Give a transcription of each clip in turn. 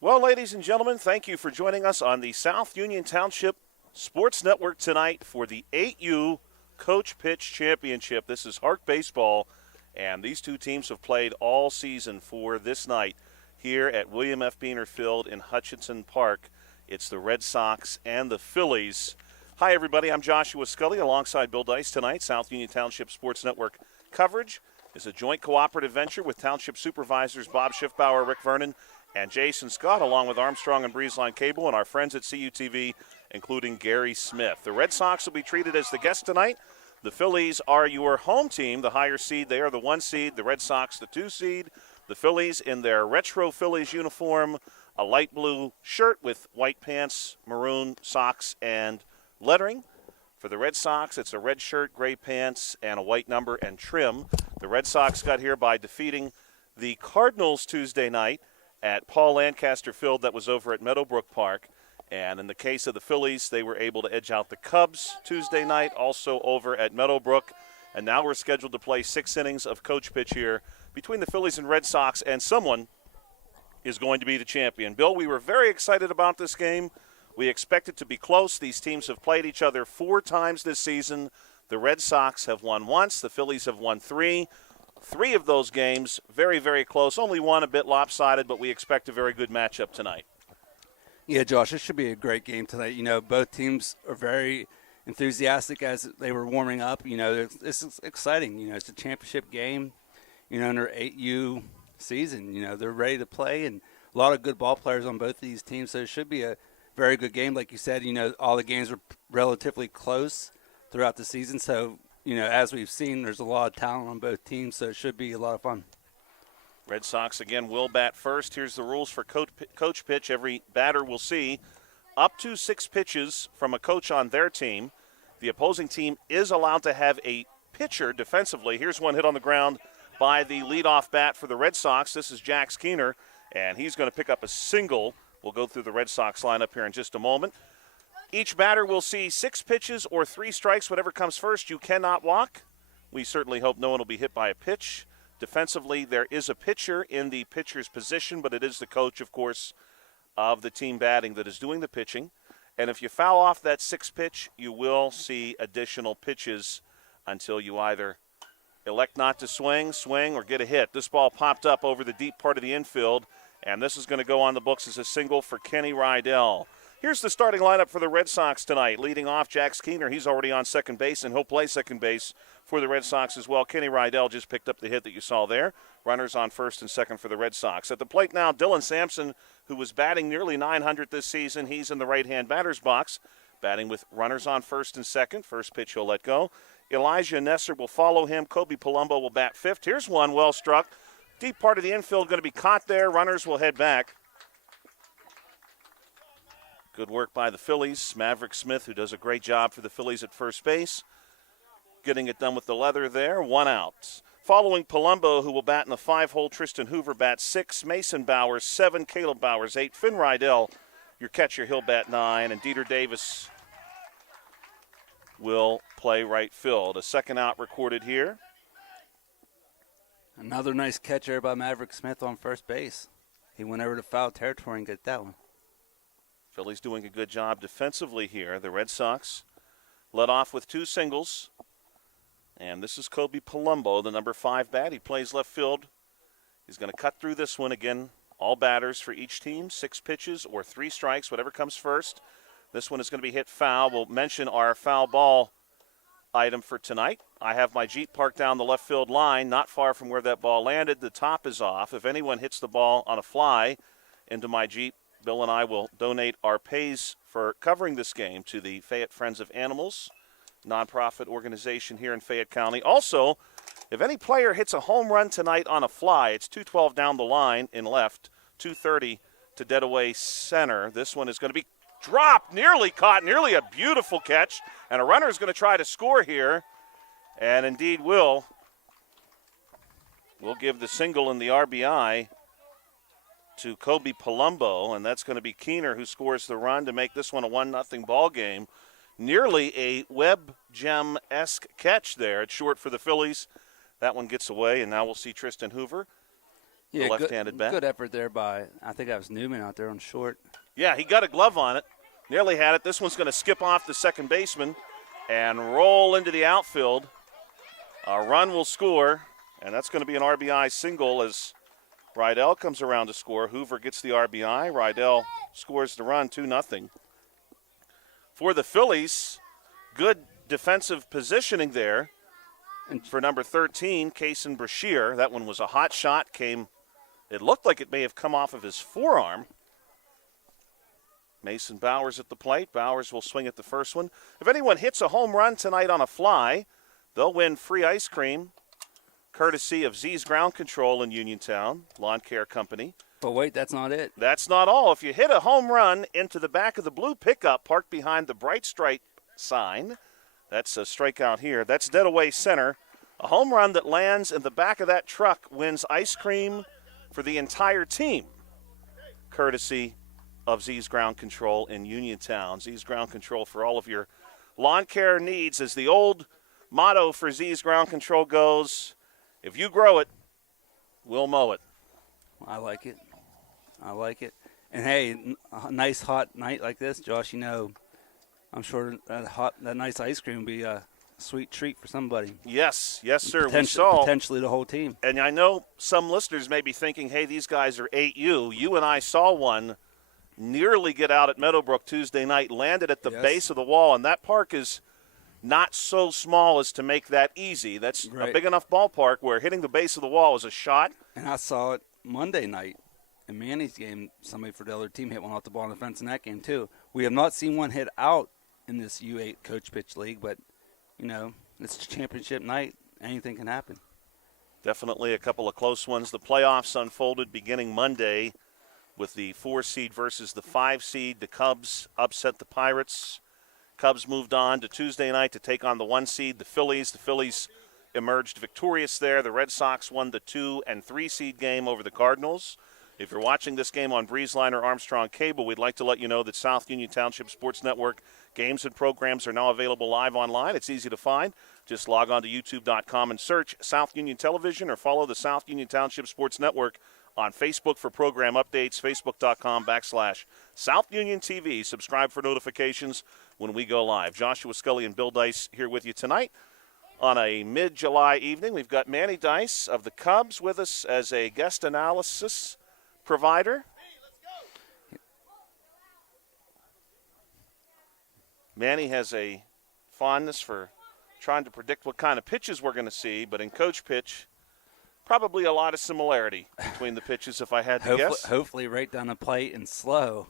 Well, ladies and gentlemen, thank you for joining us on the South Union Township Sports Network tonight for the 8U Coach Pitch Championship. This is HARC Baseball, and these two teams have played all season for this night here at William F. Beaner Field in Hutchinson Park. It's the Red Sox and the Phillies. Hi, everybody. I'm Joshua Scully alongside Bill Dice tonight. South Union Township Sports Network coverage is a joint cooperative venture with Township Supervisors Bob Schiffbauer, Rick Vernon, and Jason Scott, along with Armstrong and Breezeline Cable and our friends at CUTV, including Gary Smith. The Red Sox will be treated as the guests tonight. The Phillies are your home team, the higher seed. They are the 1 seed. The Red Sox, the 2 seed. The Phillies in their retro Phillies uniform, a light blue shirt with white pants, maroon socks, and lettering. For the Red Sox, it's a red shirt, gray pants, and a white number and trim. The Red Sox got here by defeating the Cardinals Tuesday night at Paul Lancaster Field. That was over at Meadowbrook Park. And in the case of the Phillies, they were able to edge out the Cubs Tuesday night, also over at Meadowbrook. And now we're scheduled to play 6 innings of coach pitch here between the Phillies and Red Sox, and someone is going to be the champion. Bill, we were very excited about this game. We expect it to be close. These teams have played each other 4 times this season. The Red Sox have won once. The Phillies have won 3. 3 of those games very, very close. Only one a bit lopsided, but we expect a very good matchup tonight. Yeah, Josh, this should be a great game tonight. You know, both teams are very enthusiastic as they were warming up. You know, this is exciting. You know, it's a championship game, you know, in their 8U season. You know, they're ready to play, and a lot of good ball players on both of these teams, so it should be a very good game. Like you said, you know, all the games were relatively close throughout the season, so you know, as we've seen, there's a lot of talent on both teams, so it should be a lot of fun. Red Sox, again, will bat first. Here's the rules for coach pitch. Every batter will see up to 6 pitches from a coach on their team. The opposing team is allowed to have a pitcher defensively. Here's one hit on the ground by the leadoff bat for the Red Sox. This is Jax Keener, and he's going to pick up a single. We'll go through the Red Sox lineup here in just a moment. Each batter will see 6 pitches or 3 strikes, whatever comes first. You cannot walk. We certainly hope no one will be hit by a pitch. Defensively, there is a pitcher in the pitcher's position, but it is the coach, of course, of the team batting that is doing the pitching. And if you foul off that 6th pitch, you will see additional pitches until you either elect not to swing, or get a hit. This ball popped up over the deep part of the infield, and this is going to go on the books as a single for Kenny Rydell. Here's the starting lineup for the Red Sox tonight. Leading off, Jax Keener. He's already on second base, and he'll play second base for the Red Sox as well. Kenny Rydell just picked up the hit that you saw there. Runners on first and second for the Red Sox. At the plate now, Dylan Sampson, who was batting nearly .900 this season. He's in the right-hand batter's box, batting with runners on first and second. First pitch he'll let go. Elijah Nesser will follow him. Kobe Palumbo will bat fifth. Here's one well struck. Deep part of the infield going to be caught there. Runners will head back. Good work by the Phillies. Maverick Smith, who does a great job for the Phillies at first base, getting it done with the leather there. 1 out. Following Palumbo, who will bat in the 5-hole, Tristan Hoover bats 6, Mason Bowers 7, Caleb Bowers 8, Finn Rydell, your catcher, he'll bat 9, and Dieter Davis will play right field. A second out recorded here. Another nice catch there by Maverick Smith on first base. He went over to foul territory and got that one. Phillies doing a good job defensively here. The Red Sox led off with 2 singles. And this is Kobe Palumbo, the number 5 bat. He plays left field. He's going to cut through this one again. All batters for each team, 6 pitches or 3 strikes, whatever comes first. This one is going to be hit foul. We'll mention our foul ball item for tonight. I have my Jeep parked down the left field line, not far from where that ball landed. The top is off. If anyone hits the ball on a fly into my Jeep, Bill and I will donate our pays for covering this game to the Fayette Friends of Animals, nonprofit organization here in Fayette County. Also, if any player hits a home run tonight on a fly, it's 212 down the line in left, 230 to dead away center. This one is going to be dropped, nearly caught, nearly a beautiful catch, and a runner is going to try to score here, and indeed will. will give the single and the RBI to Kobe Palumbo, and that's going to be Keener who scores the run to make this one a 1-0 ball game. Nearly a Webb Gem-esque catch there. It's short for the Phillies. That one gets away, and now we'll see Tristan Hoover, the left-handed bat. Good effort there by, I think that was Newman out there on short. Yeah, he got a glove on it. Nearly had it. This one's going to skip off the second baseman and roll into the outfield. A run will score, and that's going to be an RBI single as Rydell comes around to score. Hoover gets the RBI. Rydell scores the run, 2-0. For the Phillies, good defensive positioning there. And for number 13, Kason Brashear, that one was a hot shot. It looked like it may have come off of his forearm. Mason Bowers at the plate. Bowers will swing at the first one. If anyone hits a home run tonight on a fly, they'll win free ice cream, courtesy of Z's Ground Control in Uniontown, Lawn Care Company. But wait, that's not it. That's not all. If you hit a home run into the back of the blue pickup parked behind the Bright Stripe sign, that's a strikeout here. That's dead away center. A home run that lands in the back of that truck wins ice cream for the entire team, courtesy of Z's Ground Control in Uniontown. Z's Ground Control for all of your lawn care needs. As the old motto for Z's Ground Control goes, if you grow it, we'll mow it. I like it. I like it. And, hey, a nice hot night like this, Josh, I'm sure that nice ice cream will be a sweet treat for somebody. Yes, sir. Potentially the whole team. And I know some listeners may be thinking, hey, these guys are 8U. You and I saw one nearly get out at Meadowbrook Tuesday night, landed at the base of the wall, and that park is not so small as to make that easy. That's a big enough ballpark where hitting the base of the wall is a shot. And I saw it Monday night in Manny's game. Somebody for the other team hit one off the ball on the fence in that game, too. We have not seen one hit out in this U8 Coach Pitch League, but, it's championship night. Anything can happen. Definitely a couple of close ones. The playoffs unfolded beginning Monday with the 4 seed versus the 5 seed. The Cubs upset the Pirates. Cubs moved on to Tuesday night to take on the 1 seed, the Phillies. The Phillies emerged victorious there. The Red Sox won the 2 and 3 seed game over the Cardinals. If you're watching this game on Breezeline or Armstrong Cable, we'd like to let you know that South Union Township Sports Network games and programs are now available live online. It's easy to find. Just log on to youtube.com and search South Union Television or follow the South Union Township Sports Network on Facebook for program updates, facebook.com/South Union TV. Subscribe for notifications when we go live. Joshua Scully and Bill Dice here with you tonight on a mid-July evening. We've got Manny Dice of the Cubs with us as a guest analysis provider. Manny has a fondness for trying to predict what kind of pitches we're going to see, but in Coach Pitch, probably a lot of similarity between the pitches if I had to guess. Hopefully right down the plate and slow.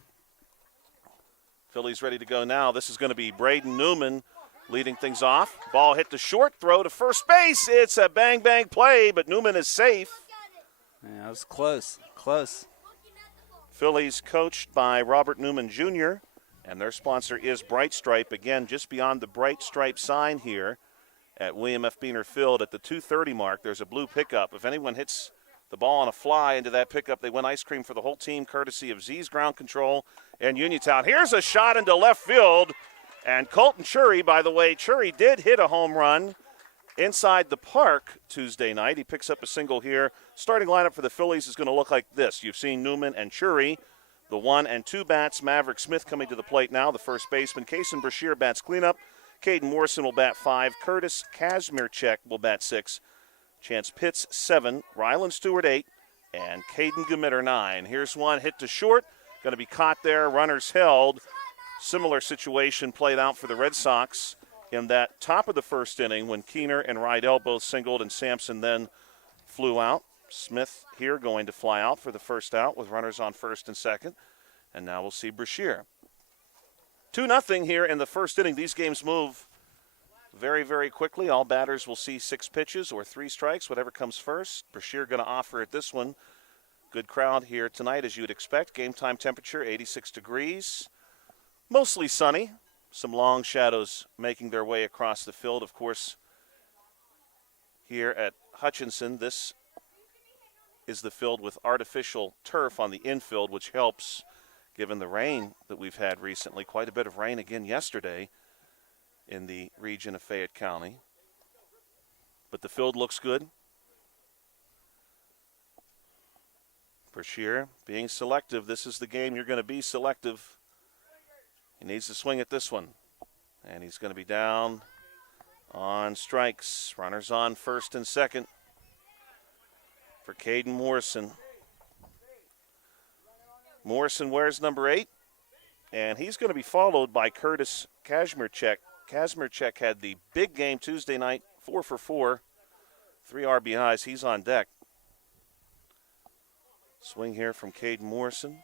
Phillies ready to go now. This is going to be Braden Newman leading things off. Ball hit the short, throw to first base. It's a bang-bang play, but Newman is safe. Yeah, it was close. Phillies coached by Robert Newman Jr., and their sponsor is Bright Stripe. Again, just beyond the Bright Stripe sign here at William F. Beaner Field at the 2:30 mark, there's a blue pickup. If anyone hits the ball on a fly into that pickup, they win ice cream for the whole team, courtesy of Z's Ground Control and Uniontown. Here's a shot into left field, and Colton Chury, by the way, Chury did hit a home run inside the park Tuesday night. He picks up a single here. Starting lineup for the Phillies is going to look like this. You've seen Newman and Chury, the 1 and 2 bats. Maverick Smith coming to the plate now, the first baseman. Kason Brashear bats cleanup. Caden Morrison will bat 5. Curtis Kazmierczak will bat 6. Chance Pitts 7. Rylan Stewart 8. And Caden Gamitter 9. Here's one hit to short. Going to be caught there. Runners held. Similar situation played out for the Red Sox in that top of the first inning when Keener and Rydell both singled and Sampson then flew out. Smith here going to fly out for the first out with runners on first and second. And now we'll see Brashear. 2-0 here in the first inning. These games move very, very quickly. All batters will see 6 pitches or 3 strikes, whatever comes first. Brashear going to offer at this one. Good crowd here tonight, as you would expect. Game time temperature, 86 degrees. Mostly sunny. Some long shadows making their way across the field. Of course, here at Hutchinson, this is the field with artificial turf on the infield, which helps given the rain that we've had recently. Quite a bit of rain again yesterday in the region of Fayette County. But the field looks good. Brashear being selective. This is the game you're going to be selective. He needs to swing at this one. And he's going to be down on strikes. Runners on first and second for Caden Morrison. Morrison wears number 8, and he's going to be followed by Curtis Kazmierczak. Kazmierczak had the big game Tuesday night, 4 for 4, 3 RBIs. He's on deck. Swing here from Caden Morrison.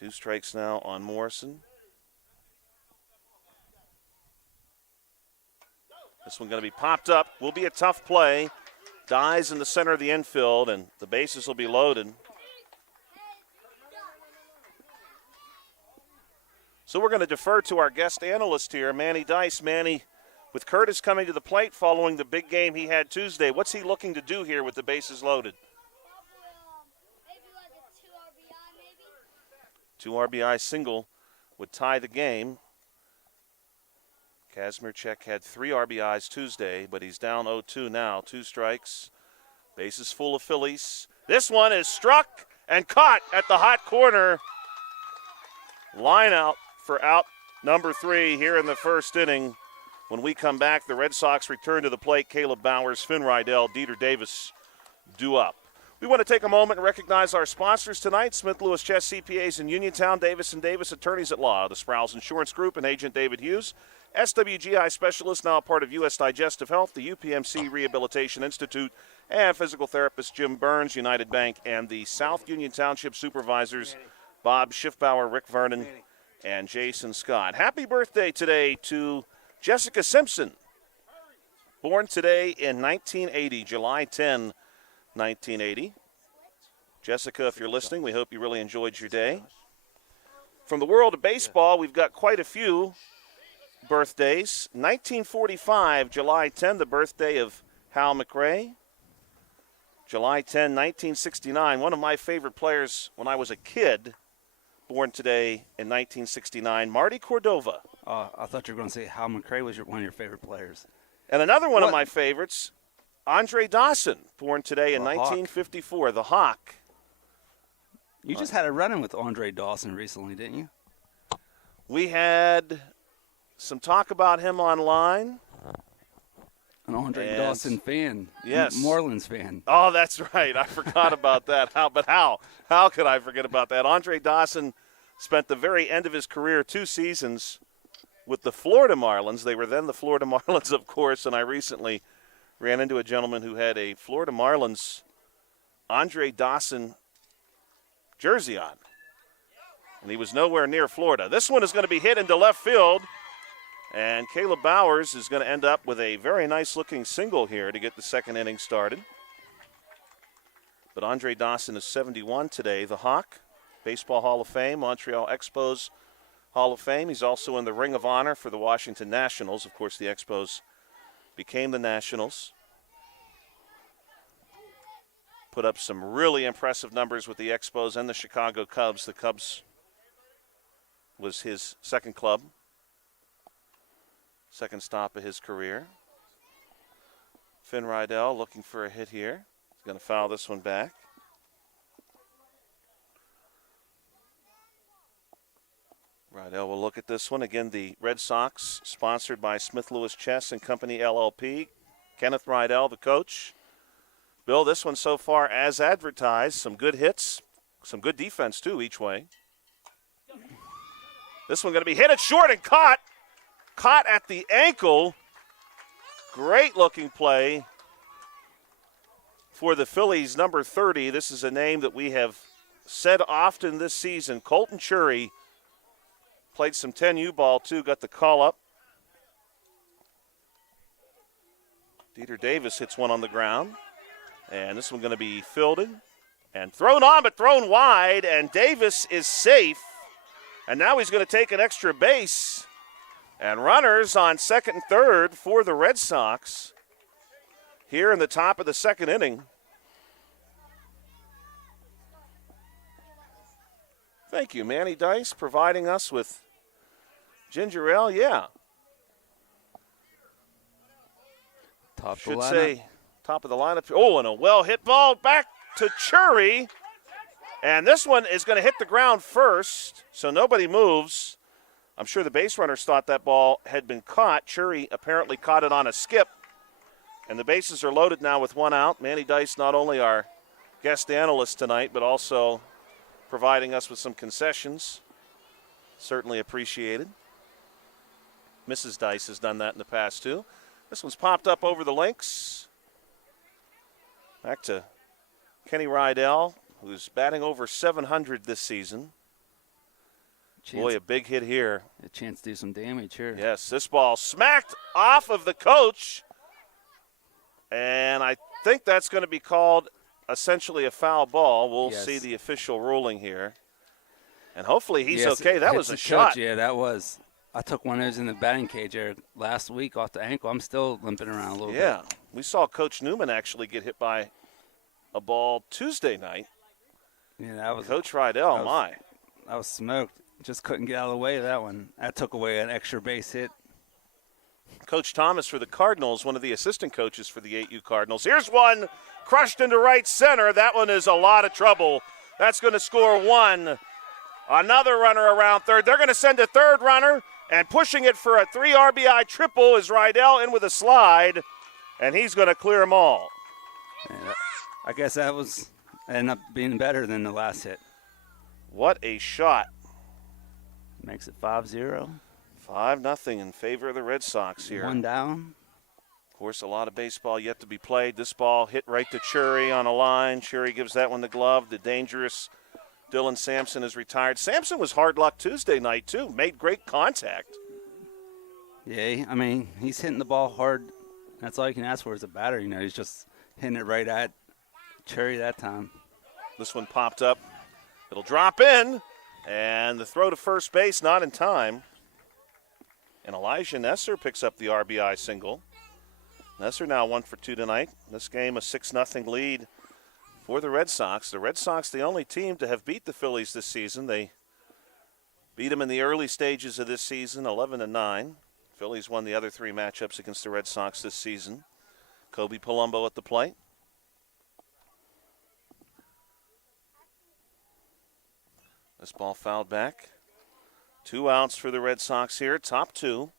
Two strikes now on Morrison. This one going to be popped up. Will be a tough play. Dies in the center of the infield, and the bases will be loaded. So we're going to defer to our guest analyst here, Manny Dice. Manny, with Curtis coming to the plate following the big game he had Tuesday, what's he looking to do here with the bases loaded? Maybe like a 2 RBI, maybe. 2 RBI single would tie the game. Kazmierczak had 3 RBIs Tuesday, but he's down 0-2 now. 2 strikes. Bases full of Phillies. This one is struck and caught at the hot corner. Line out for out number 3 here in the first inning. When we come back, the Red Sox return to the plate. Caleb Bowers, Finn Rydell, Dieter Davis due up. We want to take a moment and recognize our sponsors tonight, Smith Lewis Chess CPAs in Uniontown, Davis & Davis Attorneys at Law, the Sprouse Insurance Group, and Agent David Hughes, SWGI Specialist, now a part of U.S. Digestive Health, the UPMC Rehabilitation Institute, and physical therapist Jim Burns, United Bank, and the South Union Township Supervisors, Bob Schiffbauer, Rick Vernon, and Jason Scott. Happy birthday today to Jessica Simpson, born today in 1980, July 10, 1980. Jessica, if you're listening, we hope you really enjoyed your day. From the world of baseball, we've got quite a few birthdays. 1945, July 10, the birthday of Hal McRae. July 10, 1969, one of my favorite players when I was a kid, born today in 1969, Marty Cordova. I thought you were going to say Hal McRae was one of your favorite players. And another one of my favorites, Andre Dawson, born today in 1954, the Hawk. You just had a run-in with Andre Dawson recently, didn't you? We had some talk about him online. An Andre Dawson fan. Yes. Marlins fan. Oh, that's right. I forgot about that. How could I forget about that? Andre Dawson spent the very end of his career 2 seasons with the Florida Marlins. They were then the Florida Marlins, of course, and I recently ran into a gentleman who had a Florida Marlins Andre Dawson jersey on. And he was nowhere near Florida. This one is going to be hit into left field. And Caleb Bowers is going to end up with a very nice-looking single here to get the second inning started. But Andre Dawson is 71 today, the Hawk, Baseball Hall of Fame, Montreal Expos Hall of Fame. He's also in the Ring of Honor for the Washington Nationals. Of course, the Expos became the Nationals. Put up some really impressive numbers with the Expos and the Chicago Cubs. The Cubs was his second club. Second stop of his career. Finn Rydell looking for a hit here. He's going to foul this one back. Rydell will look at this one. Again, the Red Sox, sponsored by Smith Lewis Chess and Company LLP. Kenneth Rydell, the coach. Bill, this one so far as advertised. Some good hits, some good defense, too, each way. This one going to be hit at short and caught. Caught at the ankle. Great-looking play for the Phillies, number 30. This is a name that we have said often this season. Colton Chury played some 10U ball, too, got the call up. Dieter Davis hits one on the ground. And this one going to be fielded and thrown on, but thrown wide. And Davis is safe. And now he's going to take an extra base. And runners on second and third for the Red Sox here in the top of the second inning. Thank you, Manny Dice, providing us with ginger ale. Yeah. Top Should of the lineup. say top of the lineup. Oh, and a well-hit ball back to Chury. And this one is going to hit the ground first, so nobody moves. I'm sure the base runners thought that ball had been caught. Chury apparently caught it on a skip. And the bases are loaded now with one out. Manny Dice, not only our guest analyst tonight, but also providing us with some concessions. Certainly appreciated. Mrs. Dice has done that in the past, too. This one's popped up over the links. Back to Kenny Rydell, who's batting over 700 this season. Boy, a big hit here. A chance to do some damage here. Yes, this ball smacked off of the coach. And I think that's going to be called essentially a foul ball. We'll see the official ruling here. And hopefully he's okay. That was a shot. Coach, yeah, that was. I took one of those in the batting cage there last week off the ankle. I'm still limping around a little bit. Yeah, we saw Coach Newman actually get hit by a ball Tuesday night. Yeah, that was Coach Rydell, my. I was smoked. Just couldn't get out of the way of that one. That took away an extra base hit. Coach Thomas for the Cardinals, one of the assistant coaches for the 8U Cardinals. Here's one crushed into right center. That one is a lot of trouble. That's going to score one. Another runner around third. They're going to send a third runner, and pushing it for a 3 RBI triple is Rydell in with a slide, and he's going to clear them all. Yeah, I guess that was ended up being better than the last hit. What a shot. Makes it 5-0. 5-0 in favor of the Red Sox here. One down. Of course, a lot of baseball yet to be played. This ball hit right to Chury on a line. Chury gives that one the glove. The dangerous Dylan Sampson is retired. Sampson was hard luck Tuesday night, too. Made great contact. Yeah, I mean, he's hitting the ball hard. That's all you can ask for as a batter. You know, he's just hitting it right at Chury that time. This one popped up. It'll drop in, and the throw to first base not in time. And Elijah Nesser picks up the RBI single. Nesser now 1 for 2 tonight. This game a 6-0 lead for the Red Sox. The Red Sox, the only team to have beat the Phillies this season. They beat them in the early stages of this season, 11-9. Phillies won the other 3 matchups against the Red Sox this season. Kobe Palumbo at the plate. This ball fouled back. 2 outs for the Red Sox here, top 2.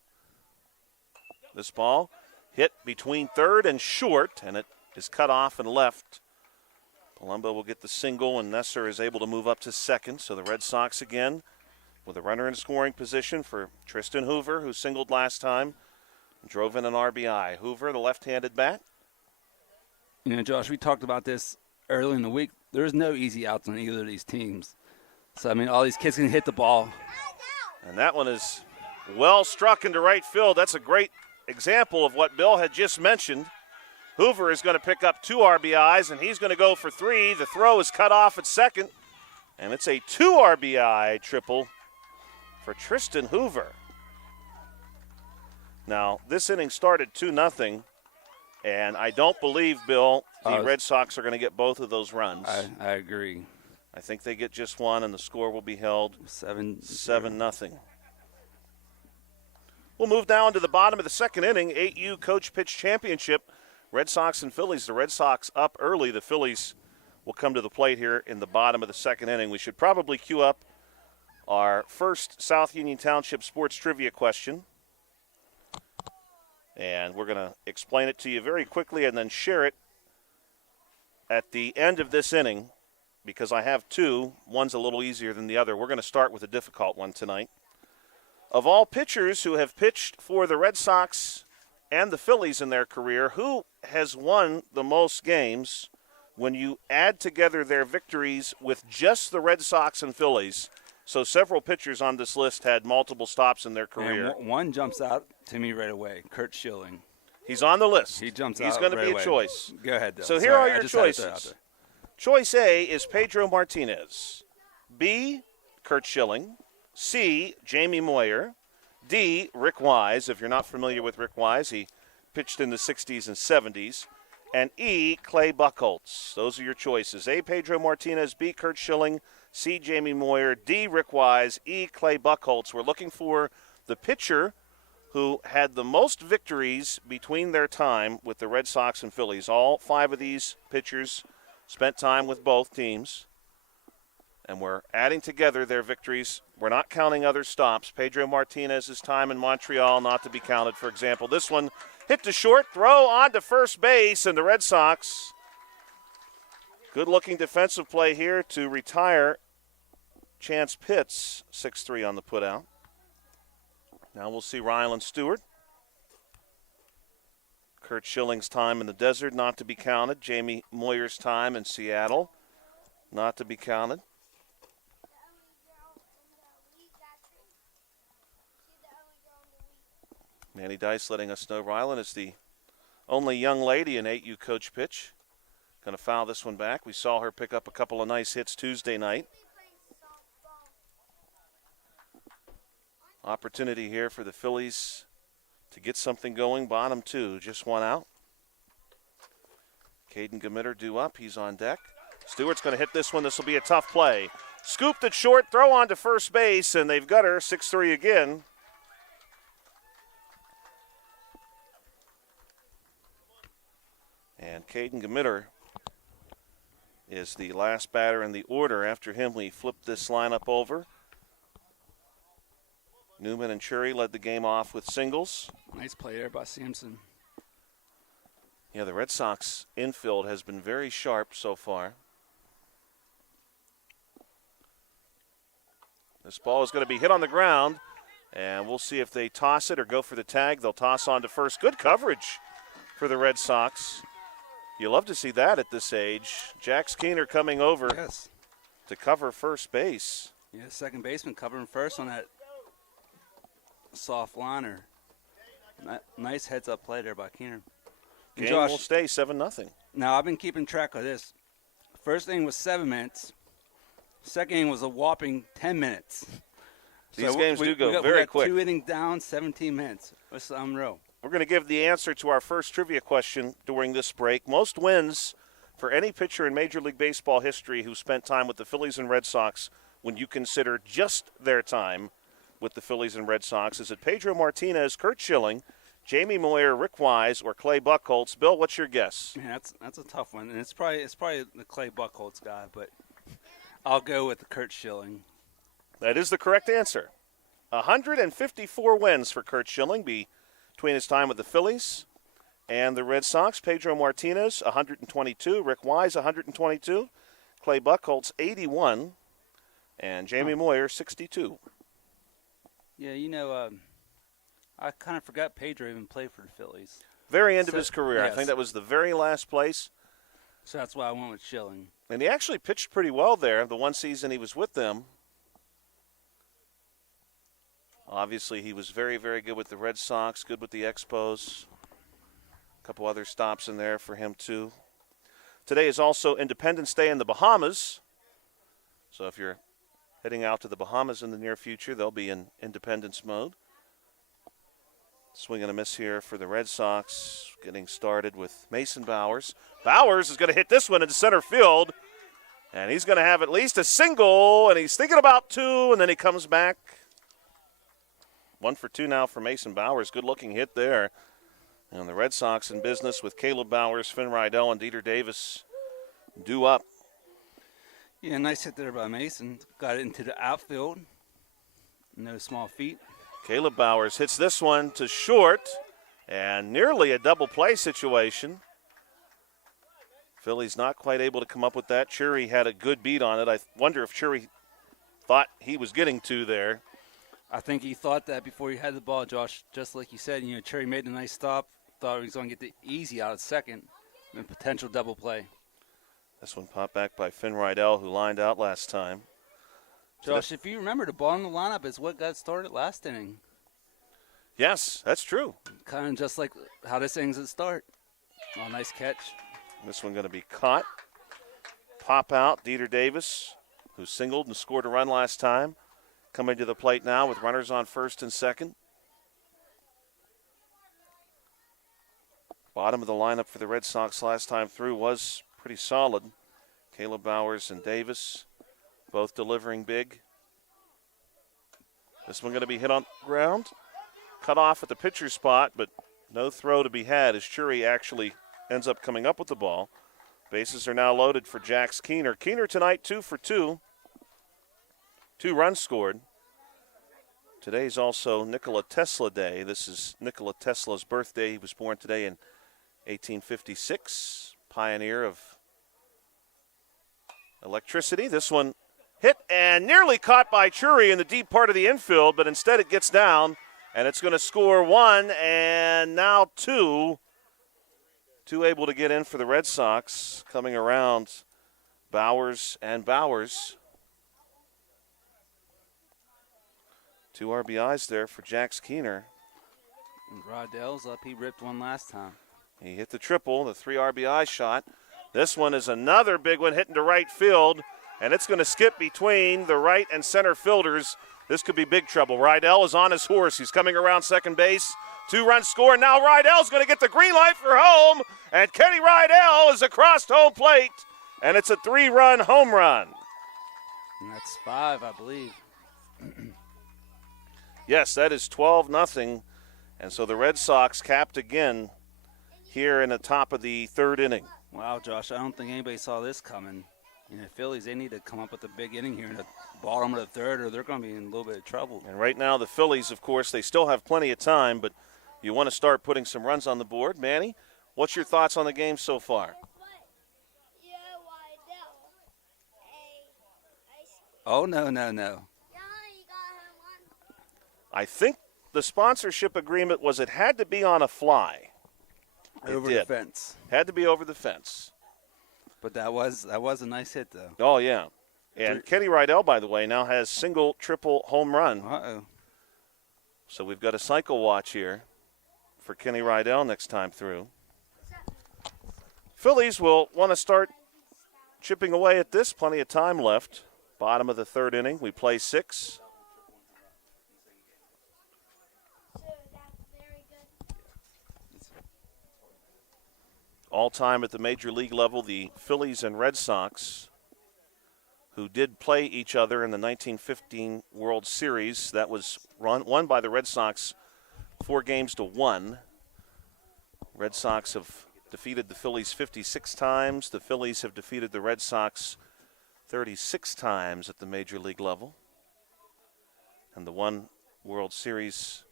This ball hit between third and short, and it is cut off and left. Palumbo will get the single, and Nesser is able to move up to second. So the Red Sox again with a runner in scoring position for Tristan Hoover, who singled last time, drove in an RBI. Hoover, the left-handed bat. You know, Josh, we talked about this early in the week. There's no easy outs on either of these teams. So, I mean, all these kids can hit the ball. And that one is well struck into right field. That's a great example of what Bill had just mentioned. Hoover is going to pick up 2 RBIs, and he's going to go for 3. The throw is cut off at second, and it's a 2 RBI triple for Tristan Hoover. Now, this inning started 2-0, and I don't believe, Bill, the Red Sox are going to get both of those runs. I agree. I think they get just one, and the score will be held 7-0. We'll move now into the bottom of the second inning, 8U Coach Pitch Championship. Red Sox and Phillies. The Red Sox up early. The Phillies will come to the plate here in the bottom of the second inning. We should probably queue up our first South Union Township sports trivia question. And we're going to explain it to you very quickly and then share it at the end of this inning, because I have 2. One's a little easier than the other. We're going to start with a difficult one tonight. Of all pitchers who have pitched for the Red Sox and the Phillies in their career, who has won the most games when you add together their victories with just the Red Sox and Phillies? So several pitchers on this list had multiple stops in their career. And one jumps out to me right away, Kurt Schilling. He's on the list. He jumps out He's going to right be away. a choice. Go ahead, Dale. So here are your choices. Choice A is Pedro Martinez. B, Kurt Schilling. C, Jamie Moyer. D, Rick Wise. If you're not familiar with Rick Wise, he pitched in the 60s and 70s. And E, Clay Buchholz. Those are your choices. A, Pedro Martinez. B, Kurt Schilling. C, Jamie Moyer. D, Rick Wise. E, Clay Buchholz. We're looking for the pitcher who had the most victories between their time with the Red Sox and Phillies. All 5 of these pitchers spent time with both teams. And we're adding together their victories. We're not counting other stops. Pedro Martinez's time in Montreal not to be counted. For example, this one hit to short, throw on to first base, and the Red Sox, good-looking defensive play here to retire Chance Pitts, 6-3 on the putout. Now we'll see Rylan Stewart. Kurt Schilling's time in the desert not to be counted. Jamie Moyer's time in Seattle not to be counted. Manny Dice letting us know Rylan is the only young lady in 8U coach pitch. Going to foul this one back. We saw her pick up a couple of nice hits Tuesday night. Opportunity here for the Phillies to get something going. Bottom 2, just one out. Caden Gamitter due up. He's on deck. Stewart's going to hit this one. This will be a tough play. Scooped it short, throw on to first base, and they've got her 6-3 again. And Caden Gamitter is the last batter in the order. After him, we flipped this lineup over. Newman and Chury led the game off with singles. Nice play there by Sampson. Yeah, the Red Sox infield has been very sharp so far. This ball is going to be hit on the ground, and we'll see if they toss it or go for the tag. They'll toss on to first. Good coverage for the Red Sox. You love to see that at this age. Jax Keener coming over to cover first base. Yeah, second baseman covering first on that soft liner. Nice heads-up play there by Keener. Game will stay 7-0. Now, I've been keeping track of this. First inning was 7 minutes. Second inning was a whopping 10 minutes. These games do go very quick. 2 innings down, 17 minutes. That's unreal. We're going to give the answer to our first trivia question during this break. Most wins for any pitcher in Major League Baseball history who spent time with the Phillies and Red Sox when you consider just their time with the Phillies and Red Sox. Is it Pedro Martinez, Kurt Schilling, Jamie Moyer, Rick Wise, or Clay Buchholz? Bill, what's your guess? Man, that's a tough one, and it's probably the Clay Buchholz guy, but I'll go with the Kurt Schilling. That is the correct answer. 154 wins for Kurt Schilling between his time with the Phillies and the Red Sox. Pedro Martinez, 122. Rick Wise, 122. Clay Buchholz, 81. And Jamie Moyer, 62. Yeah, I kind of forgot Pedro even played for the Phillies. Very end of his career. Yes. I think that was the very last place. So that's why I went with Schilling. And he actually pitched pretty well there the one season he was with them. Obviously, he was very, very good with the Red Sox, good with the Expos. A couple other stops in there for him, too. Today is also Independence Day in the Bahamas. So if you're heading out to the Bahamas in the near future, they'll be in independence mode. Swing and a miss here for the Red Sox, getting started with Mason Bowers. Bowers is going to hit this one into center field, and he's going to have at least a single, and he's thinking about 2, and then he comes back. 1 for 2 now for Mason Bowers. Good-looking hit there. And the Red Sox in business with Caleb Bowers, Finn Rydell, and Dieter Davis due up. Yeah, nice hit there by Mason. Got it into the outfield. No small feat. Caleb Bowers hits this one to short, and nearly a double play situation. Phillies not quite able to come up with that. Chury had a good beat on it. I wonder if Chury thought he was getting 2 there. I think he thought that before he had the ball, Josh. Just like you said, Chury made a nice stop. Thought he was going to get the easy out of second. And potential double play. This one popped back by Finn Rydell, who lined out last time. Josh, if you remember, the ball in the lineup is what got started last inning. Yes, that's true. Kind of just like how this inning's at start. Oh, nice catch. This one going to be caught. Pop out, Dieter Davis, who singled and scored a run last time. Coming to the plate now with runners on first and second. Bottom of the lineup for the Red Sox last time through was pretty solid. Caleb Bowers and Davis both delivering big. This one going to be hit on the ground. Cut off at the pitcher's spot, but no throw to be had as Chury actually ends up coming up with the ball. Bases are now loaded for Jax Keener. Keener tonight 2 for 2. 2 runs scored. Today's also Nikola Tesla Day. This is Nikola Tesla's birthday. He was born today in 1856. Pioneer of electricity. This one hit and nearly caught by Chury in the deep part of the infield, but instead it gets down, and it's going to score 1 and now 2. 2 able to get in for the Red Sox. Coming around, Bowers and Bowers. 2 RBIs there for Jax Keener. And Rodell's up. He ripped one last time. He hit the triple, the 3 RBI shot. This one is another big one hitting to right field, and it's going to skip between the right and center fielders. This could be big trouble. Rydell is on his horse. He's coming around second base. 2-run score. Now Rydell's going to get the green light for home, and Kenny Rydell is across home plate, and it's a 3-run home run. And that's 5, I believe. Yes, that is 12-0, and so the Red Sox capped again here in the top of the 3rd inning. Wow, Josh, I don't think anybody saw this coming. You know, Phillies, they need to come up with a big inning here in the bottom of the 3rd, or they're going to be in a little bit of trouble. And right now the Phillies, of course, they still have plenty of time, but you want to start putting some runs on the board. Manny, what's your thoughts on the game so far? Oh, no. I think the sponsorship agreement was it had to be on a fly. Over the fence. Had to be over the fence. But that was a nice hit, though. Oh, yeah. And Kenny Rydell, by the way, now has single, triple home run. Uh-oh. So we've got a cycle watch here for Kenny Rydell next time through. Phillies will want to start chipping away at this. Plenty of time left. Bottom of the 3rd inning. We play 6. All time at the major league level, the Phillies and Red Sox, who did play each other in the 1915 World Series. That was won by the Red Sox 4-1. Red Sox have defeated the Phillies 56 times. The Phillies have defeated the Red Sox 36 times at the major league level. And the one World Series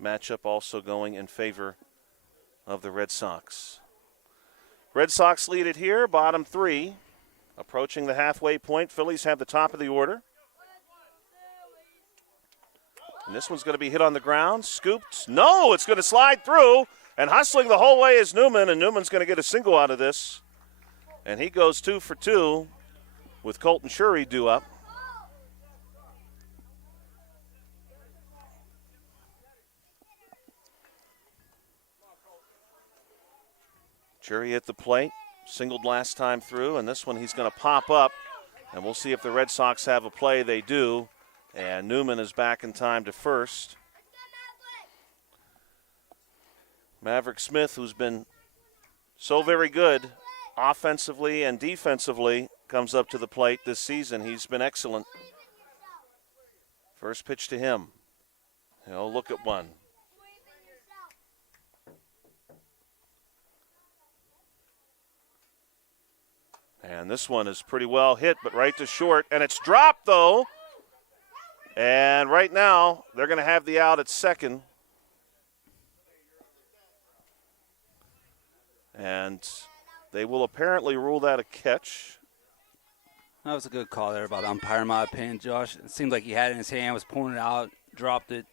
matchup also going in favor of the Red Sox. Red Sox lead it here, bottom 3. Approaching the halfway point. Phillies have the top of the order. And this one's going to be hit on the ground. Scooped. No, it's going to slide through. And hustling the whole way is Newman. And Newman's going to get a single out of this. And he goes 2 for 2 with Colton Chury due up. Chury at the plate, singled last time through, and this one he's going to pop up, and we'll see if the Red Sox have a play. They do, and Newman is back in time to first. Maverick Smith, who's been so very good offensively and defensively, comes up to the plate this season. He's been excellent. First pitch to him. He'll look at one. And this one is pretty well hit, but right to short. And it's dropped, though. And right now, they're going to have the out at second. And they will apparently rule that a catch. That was a good call there about umpire, in my opinion, Josh. It seemed like he had it in his hand, was pulling it out, dropped it.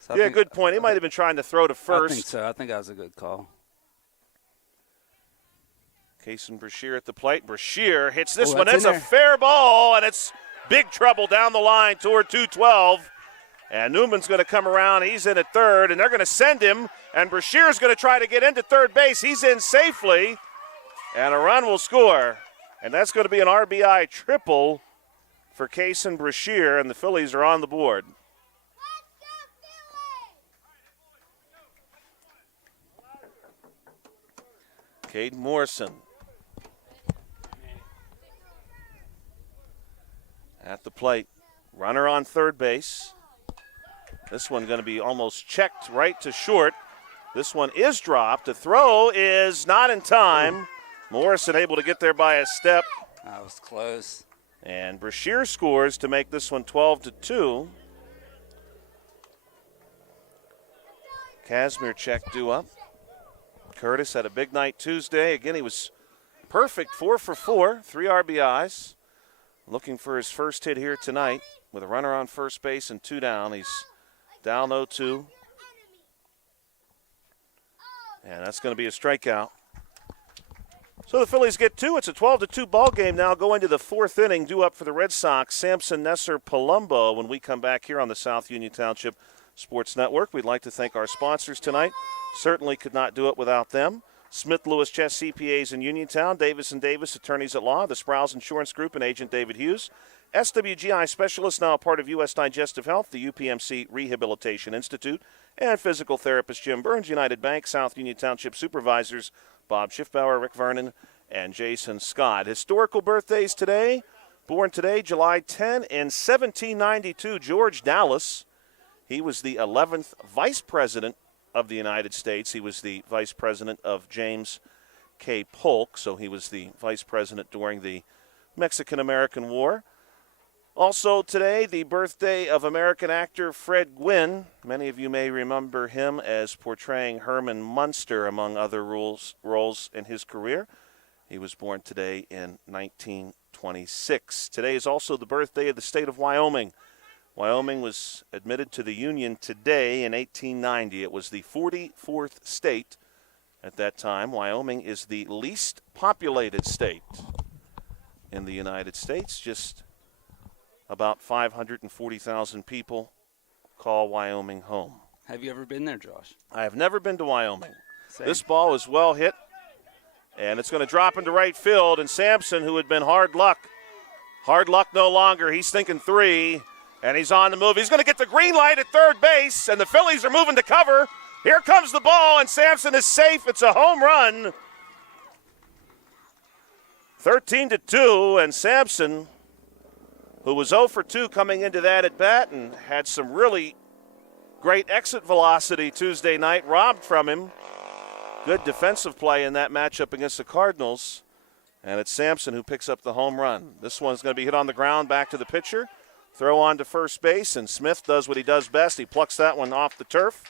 So yeah, good point. He might have been trying to throw to first. I think so. I think that was a good call. Kason Brashear at the plate. Brashear hits this one. That's It's a fair ball, and it's big trouble down the line toward 212. And Newman's going to come around. He's in at third, and they're going to send him. And Brashear's going to try to get into third base. He's in safely, and a run will score. And that's going to be an RBI triple for Kason Brashear, and the Phillies are on the board. Caden Morrison at the plate. Runner on third base. This one going to be almost checked right to short. This one is dropped. The throw is not in time. Morrison able to get there by a step. That was close. And Brashear scores to make this one 12-2. Casimir check due up. Curtis had a big night Tuesday. Again, he was perfect, 4 for 4, 3 RBIs. Looking for his first hit here tonight with a runner on first base and 2 down. He's down 0-2. And that's going to be a strikeout. So the Phillies get 2. It's a 12-2 ball game now going to the 4th inning. Due up for the Red Sox, Sampson, Nesser, Palumbo. When we come back here on the South Union Township Sports Network, we'd like to thank our sponsors tonight. Certainly could not do it without them. Smith Lewis Chess CPAs in Uniontown, Davis & Davis Attorneys at Law, the Sprouse Insurance Group and Agent David Hughes, SWGI Specialist, now a part of U.S. Digestive Health, the UPMC Rehabilitation Institute, and physical therapist Jim Burns, United Bank, South Union Township Supervisors Bob Schiffbauer, Rick Vernon, and Jason Scott. Historical birthdays today. Born today, July 10, in 1792, George Dallas. He was the 11th Vice President of the United States. He was the Vice President of James K. Polk, so he was the Vice President during the Mexican-American War. Also today, the birthday of American actor Fred Gwynne. Many of you may remember him as portraying Herman Munster, among other roles in his career. He was born today in 1926. Today is also the birthday of the state of Wyoming. Wyoming was admitted to the Union today in 1890. It was the 44th state at that time. Wyoming is the least populated state in the United States. Just about 540,000 people call Wyoming home. Have you ever been there, Josh? I have never been to Wyoming. Same. This ball is well hit, and it's going to drop into right field, and Sampson, who had been hard luck no longer. He's thinking 3, and he's on the move. He's going to get the green light at third base, and the Phillies are moving to cover. Here comes the ball, and Sampson is safe. It's a home run. 13-2, and Sampson, who was 0 for 2 coming into that at bat and had some really great exit velocity Tuesday night, robbed from him. Good defensive play in that matchup against the Cardinals. And it's Sampson who picks up the home run. This one's going to be hit on the ground back to the pitcher. Throw on to first base, and Smith does what he does best. He plucks that one off the turf,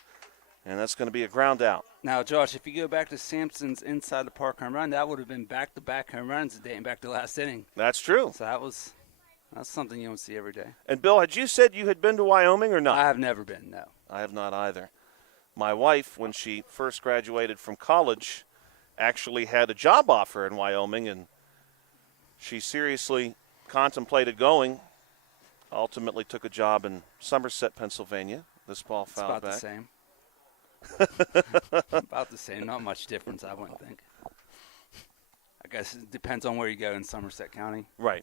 and that's going to be a ground out. Now, Josh, if you go back to Sampson's inside the park home run, that would have been back-to-back home runs dating back to last inning. That's true. So that's something you don't see every day. And, Bill, had you said you had been to Wyoming or not? I have never been, no. I have not either. My wife, when she first graduated from college, actually had a job offer in Wyoming, and she seriously contemplated going. Ultimately took a job in Somerset, Pennsylvania. This ball fouled back. It's about the same. About the same. Not much difference, I wouldn't think. I guess it depends on where you go in Somerset County. Right.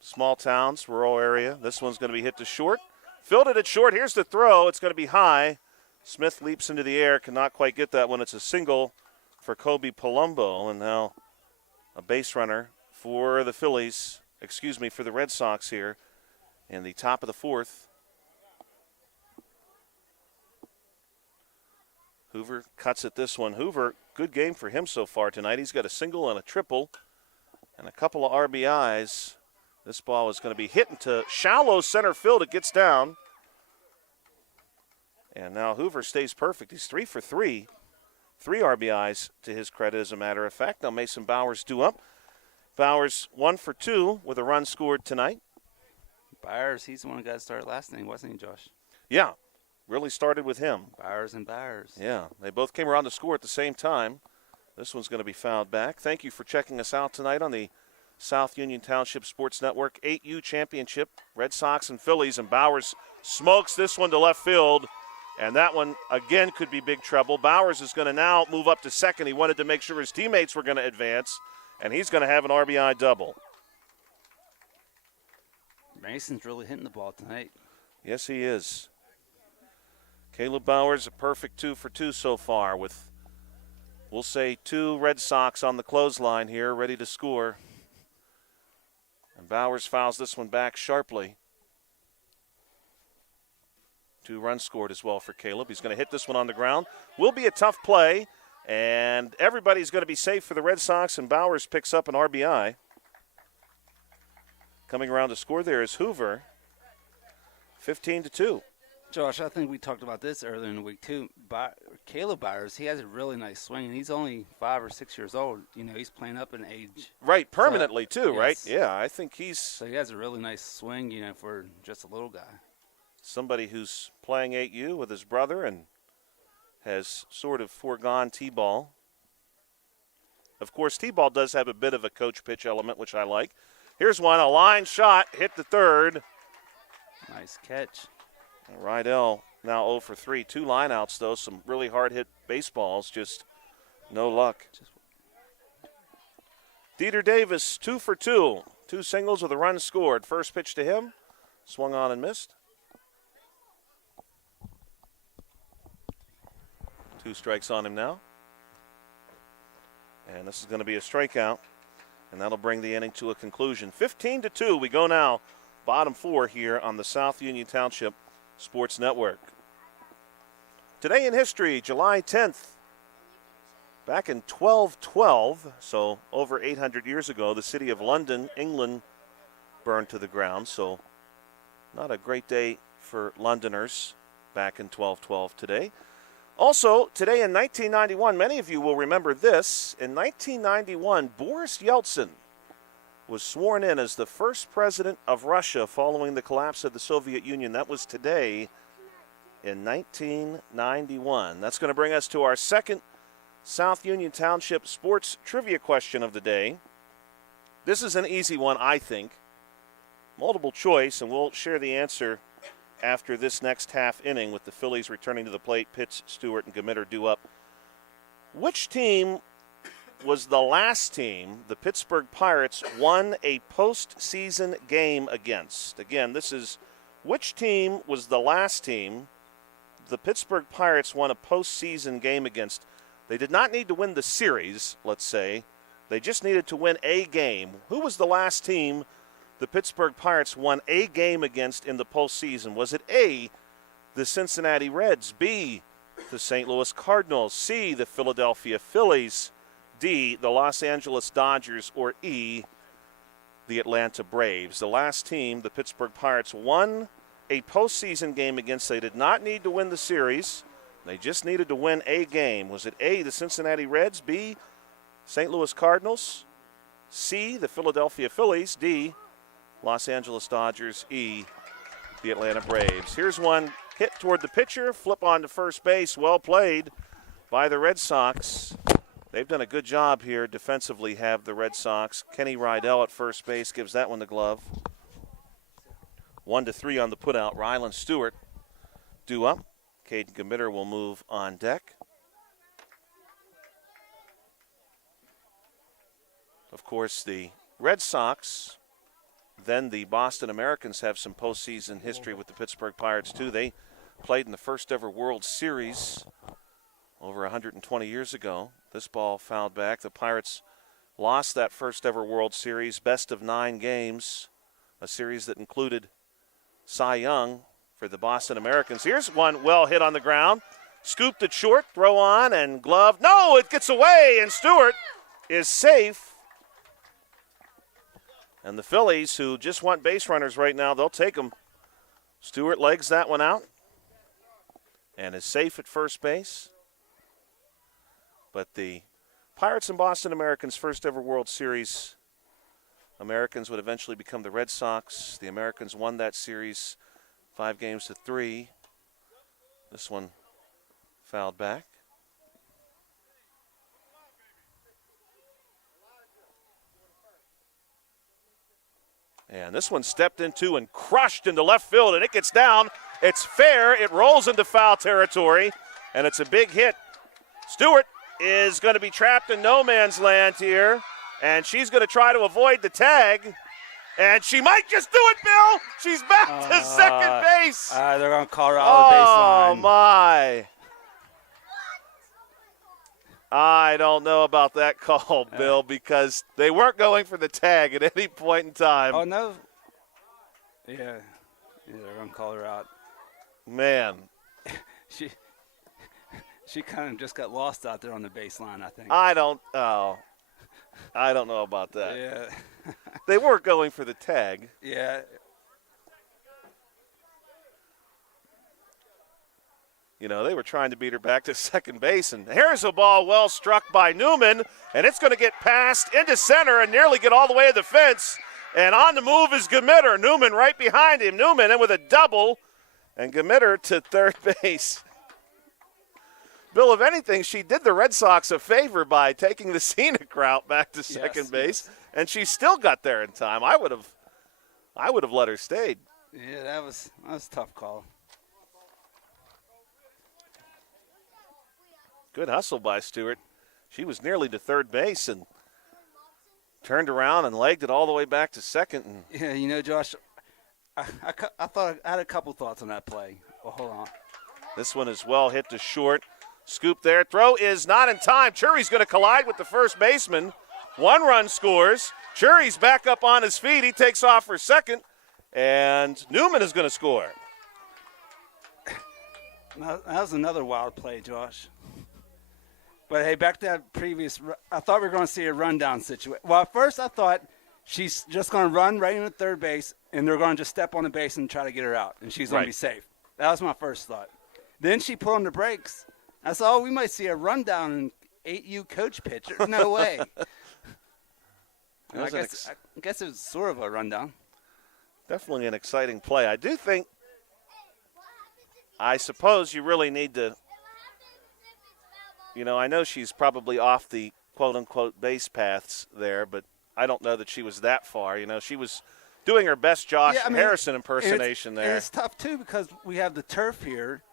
Small towns, rural area. This one's going to be hit to short. Fielded at short. Here's the throw. It's going to be high. Smith leaps into the air. Cannot quite get that one. It's a single for Kobe Palumbo. And now a base runner for the Phillies. For the Red Sox here in the top of the 4th. Hoover cuts at this one. Hoover, good game for him so far tonight. He's got a single and a triple and a couple of RBIs. This ball is going to be hit into shallow center field. It gets down. And now Hoover stays perfect. He's 3 for 3. 3 RBIs to his credit, as a matter of fact. Now Mason Bowers due up. Bowers 1 for 2 with a run scored tonight. Byers, he's the one who got started last inning, wasn't he, Josh? Yeah, really started with him. Byers and Byers. Yeah, they both came around to score at the same time. This one's going to be fouled back. Thank you for checking us out tonight on the South Union Township Sports Network 8U Championship. Red Sox and Phillies, and Bowers smokes this one to left field. And that one, again, could be big trouble. Bowers is going to now move up to second. He wanted to make sure his teammates were going to advance. And he's going to have an RBI double. Mason's really hitting the ball tonight. Yes, he is. Caleb Bowers, a perfect 2 for 2 so far with We'll say 2 Red Sox on the clothesline here, ready to score. And Bowers fouls this one back sharply. 2 runs scored as well for Caleb. He's going to hit this one on the ground. Will be a tough play, and everybody's going to be safe for the Red Sox, and Bowers picks up an RBI. Coming around to score there is Hoover, 15-2. Josh, I think we talked about this earlier in the week, too. Caleb Bowers, he has a really nice swing, and he's only 5 or 6 years old. You know, he's playing up in age. Right, permanently, too, yes. right? Yeah, I think So he has a really nice swing, you know, for just a little guy. Somebody who's playing 8U with his brother and has sort of foregone T-ball. Of course, T-ball does have a bit of a coach pitch element, which I like. Here's one, a line shot, hit the third. Nice catch. Rydell now 0 for 3. 2 lineouts, though. Some really hard-hit baseballs. Just no luck. Dieter Davis, 2 for 2. 2 singles with a run scored. First pitch to him. Swung on and missed. 2 strikes on him now. And this is going to be a strikeout. And that'll bring the inning to a conclusion. 15-2. We go now. Bottom 4 here on the South Union Township Sports Network. Today in history, July 10th, back in 1212, so over 800 years ago, the city of London, England, burned to the ground. So not a great day for Londoners back in 1212 today. Also, today in 1991, many of you will remember this. In 1991, Boris Yeltsin was sworn in as the first president of Russia following the collapse of the Soviet Union. That was today in 1991. That's going to bring us to our second South Union Township sports trivia question of the day. This is an easy one, I think. Multiple choice, and we'll share the answer after this next half inning with the Phillies returning to the plate. Pitts, Stewart, and Gamitter due up. Which team was the last team the Pittsburgh Pirates won a postseason game against? Again, this is which team was the last team the Pittsburgh Pirates won a postseason game against? They did not need to win the series, let's say. They just needed to win a game. Who was the last team the Pittsburgh Pirates won a game against in the postseason? Was it A, the Cincinnati Reds, B, the St. Louis Cardinals, C, the Philadelphia Phillies, D, the Los Angeles Dodgers, or E, the Atlanta Braves? The last team the Pittsburgh Pirates won a postseason game against, they did not need to win the series. They just needed to win a game. Was it A, the Cincinnati Reds, B, St. Louis Cardinals, C, the Philadelphia Phillies, D, Los Angeles Dodgers, E, the Atlanta Braves? Here's one hit toward the pitcher, flip on to first base. Well played by the Red Sox. They've done a good job here defensively, have the Red Sox. Kenny Rydell at first base gives that one the glove. 1-3 on the putout. Rylan Stewart due up. Caden Gamitter will move on deck. Of course, the Red Sox, then the Boston Americans, have some postseason history with the Pittsburgh Pirates, too. They played in the first ever World Series over 120 years ago. This ball fouled back. The Pirates lost that first ever World Series, best of 9 games, a series that included Cy Young for the Boston Americans. Here's one well hit on the ground. Scooped it short, throw on, and glove. No, it gets away, and Stewart is safe. And the Phillies, who just want base runners right now, they'll take them. Stewart legs that one out and is safe at first base. But the Pirates and Boston Americans' first ever World Series, Americans would eventually become the Red Sox. The Americans won that series 5-3. This one fouled back. And this one stepped into and crushed into left field, and it gets down. It's fair. It rolls into foul territory, and it's a big hit. Stewart is going to be trapped in no man's land here, and she's going to try to avoid the tag, and she might just do it, Bill. She's back to second base. They're going to call her out of the baseline. Oh, my. I don't know about that call, Bill, because they weren't going for the tag at any point in time. Oh, no. Yeah, they're going to call her out. Man. She kind of just got lost out there on the baseline, I think. I don't know about that. Yeah. They weren't going for the tag. Yeah. You know, they were trying to beat her back to second base, and here's a ball well struck by Newman, and it's going to get passed into center and nearly get all the way to the fence. And on the move is Gamitter. Newman right behind him. Newman in with a double, and Gamitter to third base. Bill, if anything, she did the Red Sox a favor by taking the scenic route back to second base, and she still got there in time. I would have let her stay. Yeah, that was a tough call. Good hustle by Stewart. She was nearly to third base and turned around and legged it all the way back to second. And yeah, you know, Josh, I thought I had a couple thoughts on that play. Well, hold on. This one is well hit to short. Scoop there. Throw is not in time. Churi's going to collide with the first baseman. 1 run scores. Churi's back up on his feet. He takes off for second. And Newman is going to score. That was another wild play, Josh. But, hey, back to that previous – I thought we were going to see a rundown situation. Well, at first I thought she's just going to run right into third base, and they're going to just step on the base and try to get her out, and she's going to be safe. That was my first thought. Then she put on the brakes. I said, we might see a rundown in 8U coach pitch. No way. I guess it was sort of a rundown. Definitely an exciting play. I do think – I suppose you really need to – you know, I know she's probably off the quote-unquote base paths there, but I don't know that she was that far. You know, she was doing her best Josh Harrison impersonation there. And it's tough, too, because we have the turf here.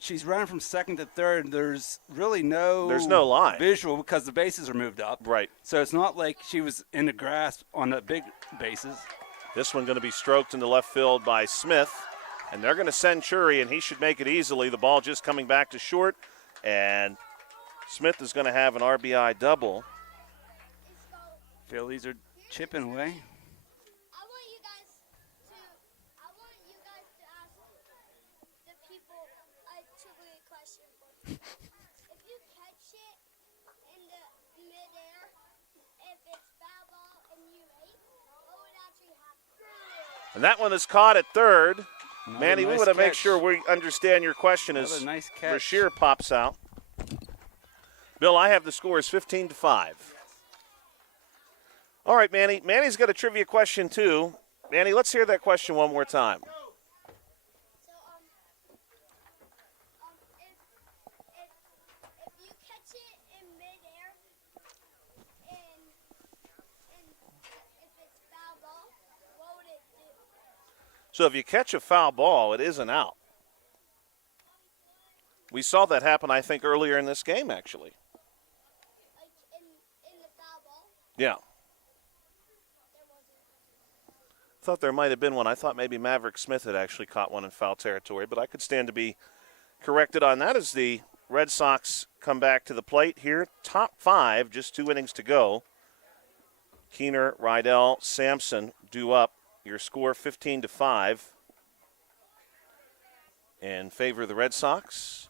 She's running from second to third. There's really no line visual because the bases are moved up. Right. So it's not like she was in the grass on the big bases. This one going to be stroked into left field by Smith, and they're going to send Churi, and he should make it easily. The ball just coming back to short, and Smith is going to have an RBI double. Phillies are chipping away. I want you guys to ask the people a trivia question. If you catch it in the midair, if it's foul ball and you ate, what would actually happen? And that one is caught at third. Manny, we want to make catch. sure we understand your question as Another nice catch. Brashear pops out. Bill, I have the score as 15-5. All right, Manny. Manny's got a trivia question, too. Manny, let's hear that question one more time. So, if you catch it in midair, and if it's foul ball, what would it do? So if you catch a foul ball, it is an out. We saw that happen, I think, earlier in this game, actually. Like in the foul ball? Yeah. There wasn't. Thought there might have been one. I thought maybe Maverick Smith had actually caught one in foul territory, but I could stand to be corrected on that as the Red Sox come back to the plate here. Top 5, just 2 innings to go. Keener, Rydell, Sampson due up. Your score 15-5 in favor of the Red Sox.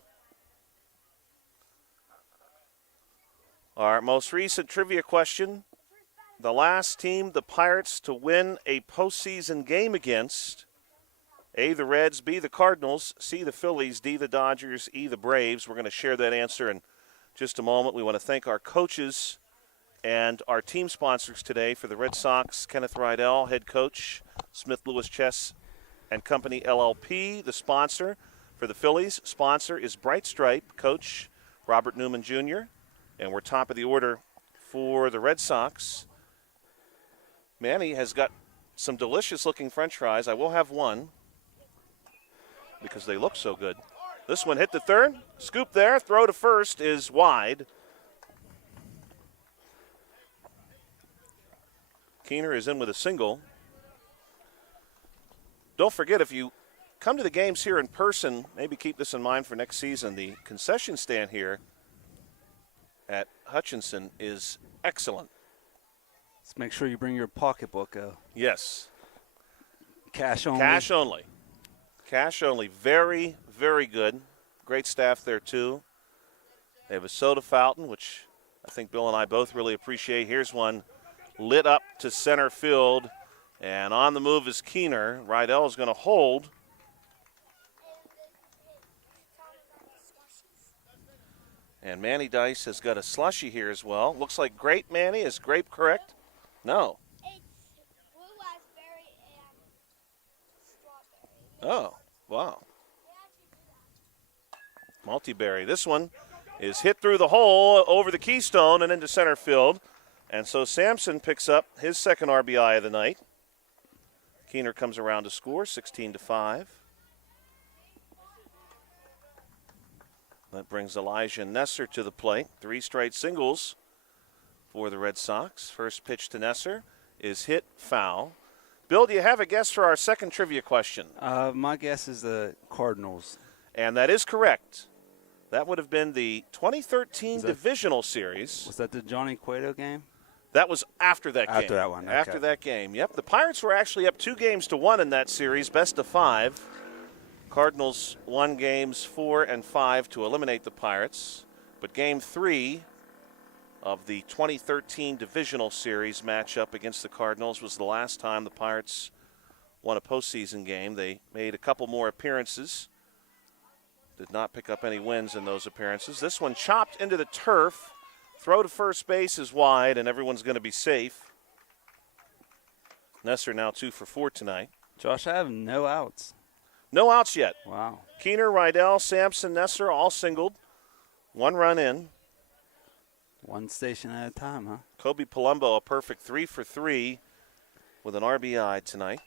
Our most recent trivia question. The last team the Pirates to win a postseason game against. A, the Reds, B, the Cardinals, C, the Phillies, D, the Dodgers, E, the Braves. We're going to share that answer in just a moment. We want to thank our coaches and our team sponsors today for the Red Sox, Kenneth Rydell, head coach, Smith Lewis Chess and Company LLP, the sponsor. For the Phillies, sponsor is Bright Stripe, coach Robert Newman Jr., and we're top of the order for the Red Sox. Manny has got some delicious-looking French fries. I will have one because they look so good. This one hit the third. Scoop there. Throw to first is wide. Keener is in with a single. Don't forget, if you come to the games here in person, maybe keep this in mind for next season, the concession stand here at Hutchinson is excellent. Let's make sure you bring your pocketbook. Yes. Cash only. Cash only. Cash only. Very, very good. Great staff there, too. They have a soda fountain, which I think Bill and I both really appreciate. Here's one lit up to center field. And on the move is Keener. Rydell is going to hold. And Manny Dice has got a slushie here as well. Looks like grape, Manny. Is grape correct? No. It's blue raspberry and strawberry. Oh, wow. Multi-berry. This one is hit through the hole over the keystone and into center field. And so Sampson picks up his second RBI of the night. Keener comes around to score, 16-5. That brings Elijah Nesser to the plate. 3 straight singles for the Red Sox. First pitch to Nesser is hit foul. Bill, do you have a guess for our second trivia question? My guess is the Cardinals. And that is correct. That would have been the 2013 Divisional Series. Was that the Johnny Cueto game? That was after that game. After that one, okay. After that game, yep. The Pirates were actually up 2-1 in that series, best of 5. Cardinals won games 4 and 5 to eliminate the Pirates. But game 3 of the 2013 Divisional Series matchup against the Cardinals was the last time the Pirates won a postseason game. They made a couple more appearances. Did not pick up any wins in those appearances. This one chopped into the turf. Throw to first base is wide, and everyone's going to be safe. Nesser now 2 for 4 tonight. Josh, I have no outs. No outs yet. Wow. Keener, Rydell, Sampson, Nesser all singled. 1 run in. One station at a time, huh? Kobe Palumbo a perfect 3 for 3 with an RBI tonight.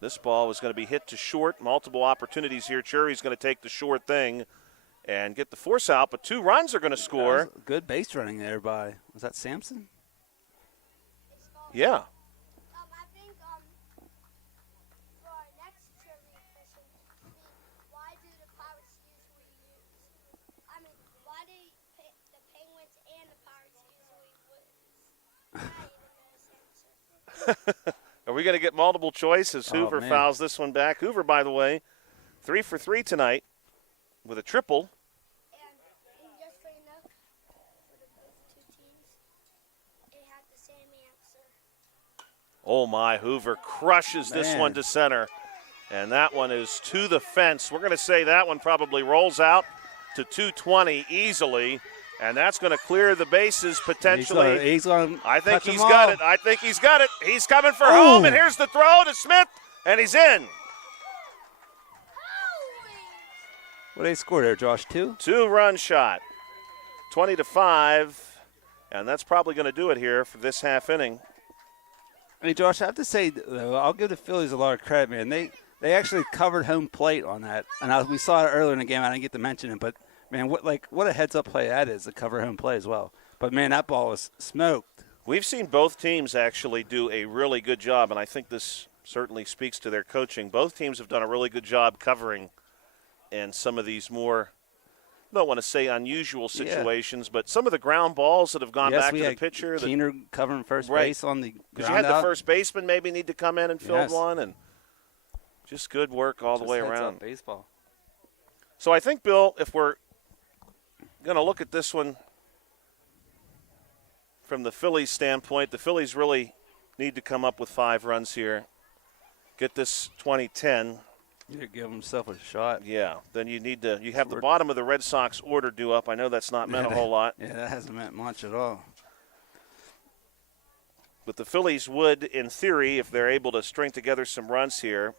This ball was going to be hit to short. Multiple opportunities here. Cherry's going to take the short thing and get the force out, but 2 runs are going to score. Good base running there by, was that Sampson? Yeah. I think for our next trivia question, why do the Pirates usually why do the Penguins and the Pirates usually lose? I don't even know this answer. Are we going to get multiple choice as Hoover fouls this one back? Hoover, by the way, 3 for 3 tonight with a triple. And just for you know, for the both 2 teams, they had the same answer. Oh, my. Hoover crushes this one to center. And that one is to the fence. We're going to say that one probably rolls out to 220 easily. And that's going to clear the bases potentially. He's going I think he's got it. I think he's got it. He's coming for home. And here's the throw to Smith. And he's in. What did they score there, Josh? 2? 2-run shot. 20-5. And that's probably going to do it here for this half inning. Hey, Josh, I have to say, though, I'll give the Phillies a lot of credit, man. They actually covered home plate on that. And we saw it earlier in the game. I didn't get to mention it, but, man, what a heads-up play that is to cover home play as well. But, man, that ball was smoked. We've seen both teams actually do a really good job, and I think this certainly speaks to their coaching. Both teams have done a really good job covering in some of these more, I don't want to say unusual situations, but some of the ground balls that have gone back to the pitcher. Keener covering first base on the ground because you had the first baseman maybe need to come in and fill one, and just good work all the way around. Baseball. So I think, Bill, if we're going to look at this one from the Phillies standpoint, the Phillies really need to come up with 5 runs here, get this 20-10. You give himself a shot. Yeah, then you need to. You have the bottom of the Red Sox order due up. I know that's not meant a whole lot. Yeah, that hasn't meant much at all. But the Phillies would, in theory, if they're able to string together some runs here,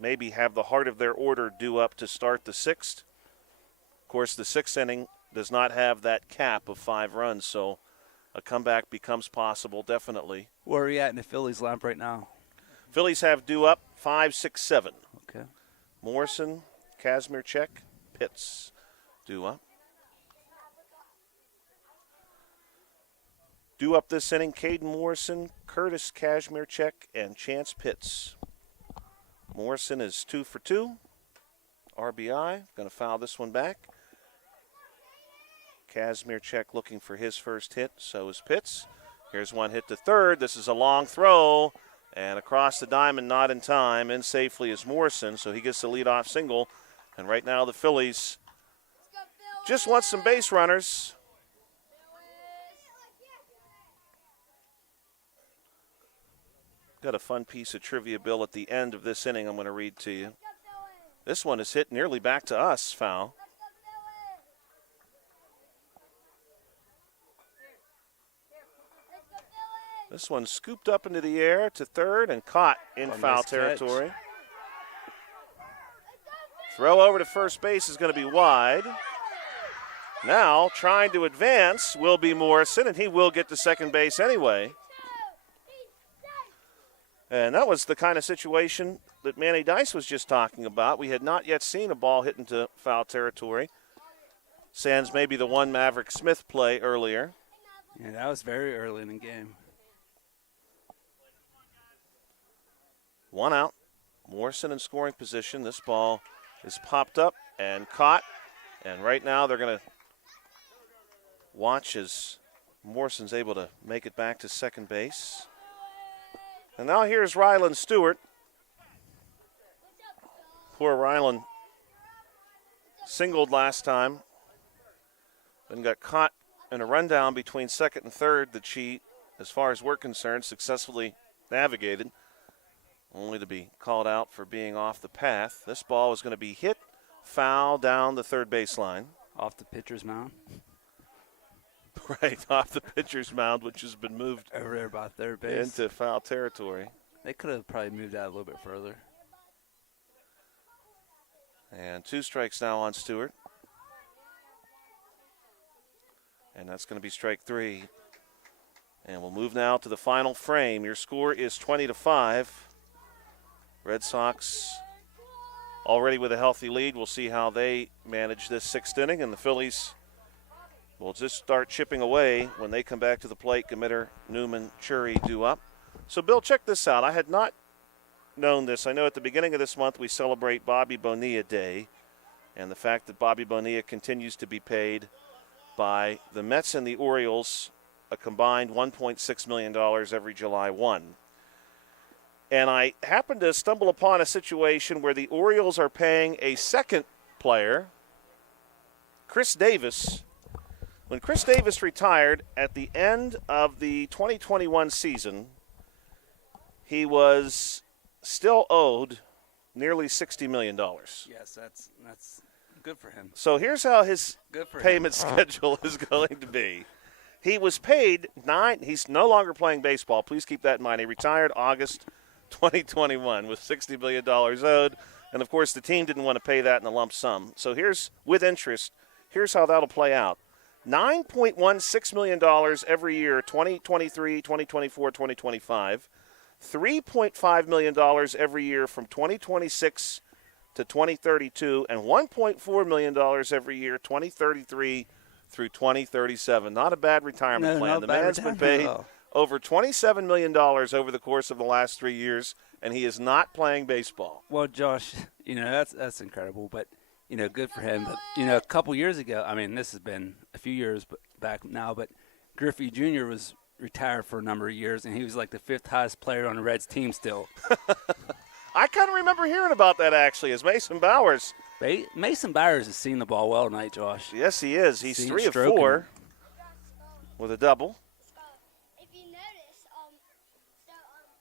maybe have the heart of their order due up to start the 6th. Of course, the 6th inning does not have that cap of 5 runs, so a comeback becomes possible, definitely. Where are we at in the Phillies lineup right now? Phillies have due up 5, 6, 7. Okay. Morrison, Kazmierczak, Pitts due up. Due up this inning, Caden Morrison, Curtis Kazmierczak, and Chance Pitts. Morrison is 2 for 2. RBI, going to foul this one back. Kazmierczak looking for his first hit. So is Pitts. Here's one hit to third. This is a long throw. And across the diamond, not in time. In safely is Morrison, so he gets the leadoff single. And right now the Phillies just want some base runners. Got a fun piece of trivia, Bill, at the end of this inning I'm going to read to you. This one is hit nearly back to us, foul. This one scooped up into the air to third and caught in foul territory. Throw over to first base is going to be wide. Now trying to advance will be Morrison, and he will get to second base anyway. And that was the kind of situation that Manny Dice was just talking about. We had not yet seen a ball hit into foul territory. Sans maybe the one Maverick Smith play earlier. Yeah, that was very early in the game. One out. Morrison in scoring position. This ball is popped up and caught. And right now they're going to watch as Morrison's able to make it back to second base. And now here's Rylan Stewart. Poor Rylan singled last time. Then got caught in a rundown between second and third that she, as far as we're concerned, successfully navigated, only to be called out for being off the path. This ball is going to be hit foul down the third baseline. Off the pitcher's mound. Right, off the pitcher's mound, which has been moved over there by third base. Into foul territory. They could have probably moved that a little bit further. And 2 strikes now on Stewart. And that's going to be strike 3. And we'll move now to the final frame. Your score is 20-5. Red Sox already with a healthy lead. We'll see how they manage this 6th inning. And the Phillies will just start chipping away when they come back to the plate. Committer, Newman, Chury due up. So, Bill, check this out. I had not known this. I know at the beginning of this month we celebrate Bobby Bonilla Day, and the fact that Bobby Bonilla continues to be paid by the Mets and the Orioles a combined $1.6 million every July 1. And I happened to stumble upon a situation where the Orioles are paying a second player, Chris Davis. When Chris Davis retired at the end of the 2021 season, he was still owed nearly $60 million. Yes, that's good for him. So here's how his payment schedule is going to be. He was paid he's no longer playing baseball. Please keep that in mind. He retired August 2021 with $60 million owed. And, of course, the team didn't want to pay that in a lump sum. So with interest, here's how that'll play out. $9.16 million every year, 2023, 2024, 2025. $3.5 million every year from 2026 to 2032, and $1.4 million every year, 2033 through 2037. Not a bad retirement plan. The man's been paid over $27 million over the course of the last 3 years, and he is not playing baseball. Well, Josh, that's incredible, but good for him. But a couple years ago, I mean, this has been a few years back now, but Griffey Jr. was retired for a number of years, and he was like the 5th highest player on the Reds team still. I kind of remember hearing about that, actually, as Mason Bowers. Mason Bowers has seen the ball well tonight, Josh. Yes, he is. He's 3 of 4 with a double. If you notice,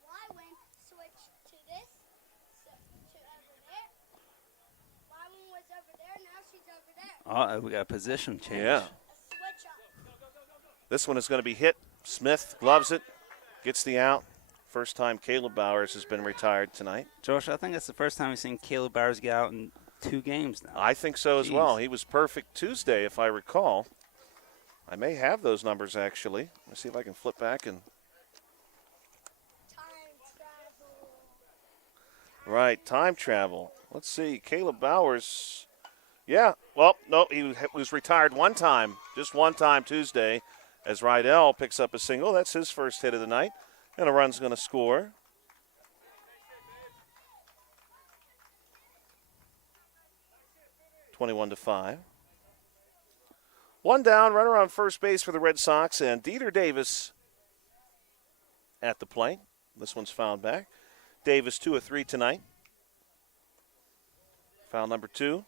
Wyman switched to this, to over there. Wyman was over there, now she's over there. We got a position change. Yeah. Switch up. This one is going to be hit. Smith gloves it, gets the out. First time Caleb Bowers has been retired tonight. Josh, I think that's the first time we've seen Caleb Bowers get out in 2 games now. I think so as well. He was perfect Tuesday, if I recall. I may have those numbers, actually. Let's see if I can flip back and. Time travel. Right, time travel. Let's see. Caleb Bowers. Yeah, well, no, he was retired one time, just one time Tuesday, as Rydell picks up a single. That's his first hit of the night, and a run's going to score. $21-5. One down, runner on first base for the Red Sox, and Dieter Davis at the plate. This one's fouled back. Davis 2 of 3 tonight. Foul number 2.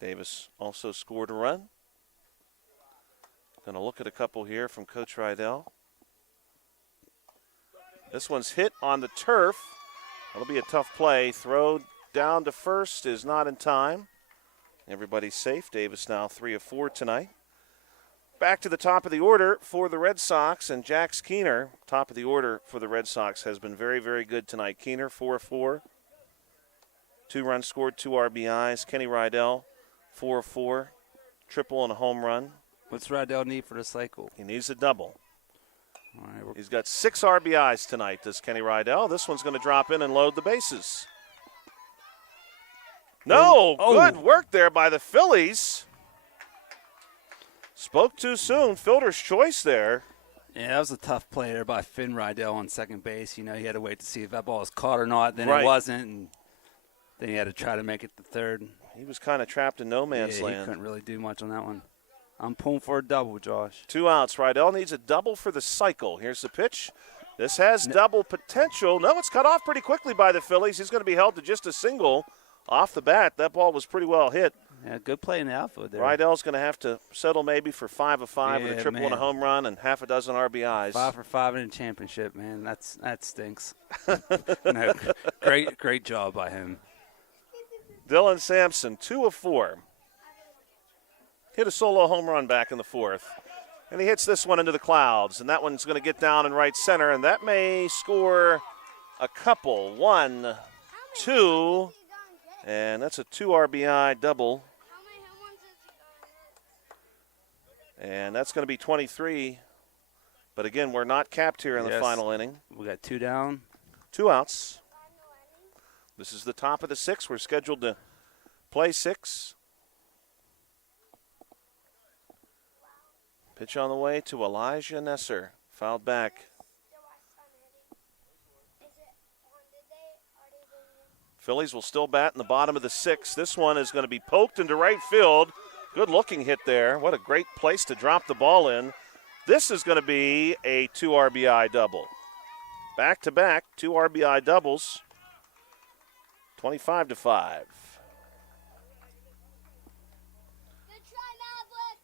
Davis also scored a run. Going to look at a couple here from Coach Rydell. This one's hit on the turf. That'll be a tough play. Throw down to first is not in time. Everybody's safe. Davis now 3 of 4 tonight. Back to the top of the order for the Red Sox, and Jax Keener, top of the order for the Red Sox, has been very, very good tonight. Keener, 4 of 4. 2 runs scored, 2 RBIs. Kenny Rydell, 4 of 4. Triple and a home run. What's Rydell need for the cycle? He needs a double. All right, He's got 6 RBIs tonight, does Kenny Rydell. This one's going to drop in and load the bases. No, good work there by the Phillies. Spoke too soon. Fielder's choice there. yeah, that was a tough play there by Finn Rydell on second base. You know, he had to wait to see if that ball was caught or not. Then Right. it wasn't, and then he had to try to make it to third. He was kind of trapped in no man's He land. couldn't really do much on that one. I'm pulling for a double, Josh. 2 outs. Rydell needs a double for the cycle. Here's the pitch. This has double potential. No, it's cut off pretty quickly by the Phillies. He's going to be held to just a single off the bat. That ball was pretty well hit. Yeah, good play in the outfield there. Rydell's going to have to settle maybe for 5 of 5 with a Yeah, triple and a man. home run and half a dozen RBIs. 5 for 5 in a championship, man. That stinks. No, great job by him. Dylan Sampson, 2 of 4. Hit a solo home run back in the 4th. And he hits this one into the clouds, and that one's going to get down in right center, and that may score a couple. 1, 2, and that's a 2 RBI double. How many home runs has he gotten? And that's going to be 23. But again, we're not capped here in the Yes. final inning. We got 2 down. 2 outs. This is the top of the 6th. We're scheduled to play 6. Pitch on the way to Elijah Nesser. Fouled back. Phillies will still bat in the bottom of the 6th. This one is going to be poked into right field. Good looking hit there. What a great place to drop the ball in. This is going to be a 2 RBI double. Back to back, 2 RBI doubles. 25-5. Good try, Maverick.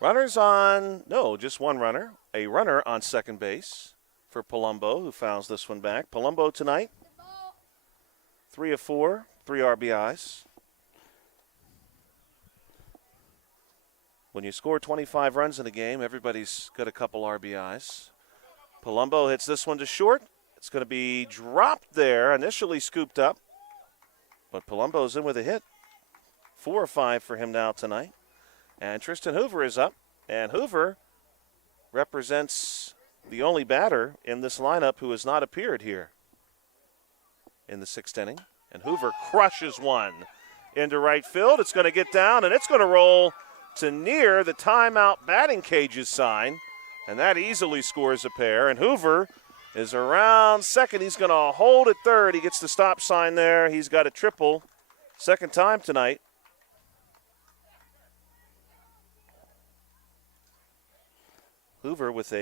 Runners on, no, just one runner. A runner on second base for Palumbo, who fouls this one back. Palumbo tonight, 3 of 4, 3 RBIs. When you score 25 runs in a game, everybody's got a couple RBIs. Palumbo hits this one to short. It's going to be dropped there, initially scooped up. But Palumbo's in with a hit. 4 of 5 for him now tonight. And Tristan Hoover is up. And Hoover represents the only batter in this lineup who has not appeared here in the 6th inning. And Hoover crushes one into right field. It's going to get down, and it's going to roll to near the timeout batting cages sign. And that easily scores a pair. And Hoover is around second. He's going to hold at third. He gets the stop sign there. He's got a triple. Second time tonight. Hoover with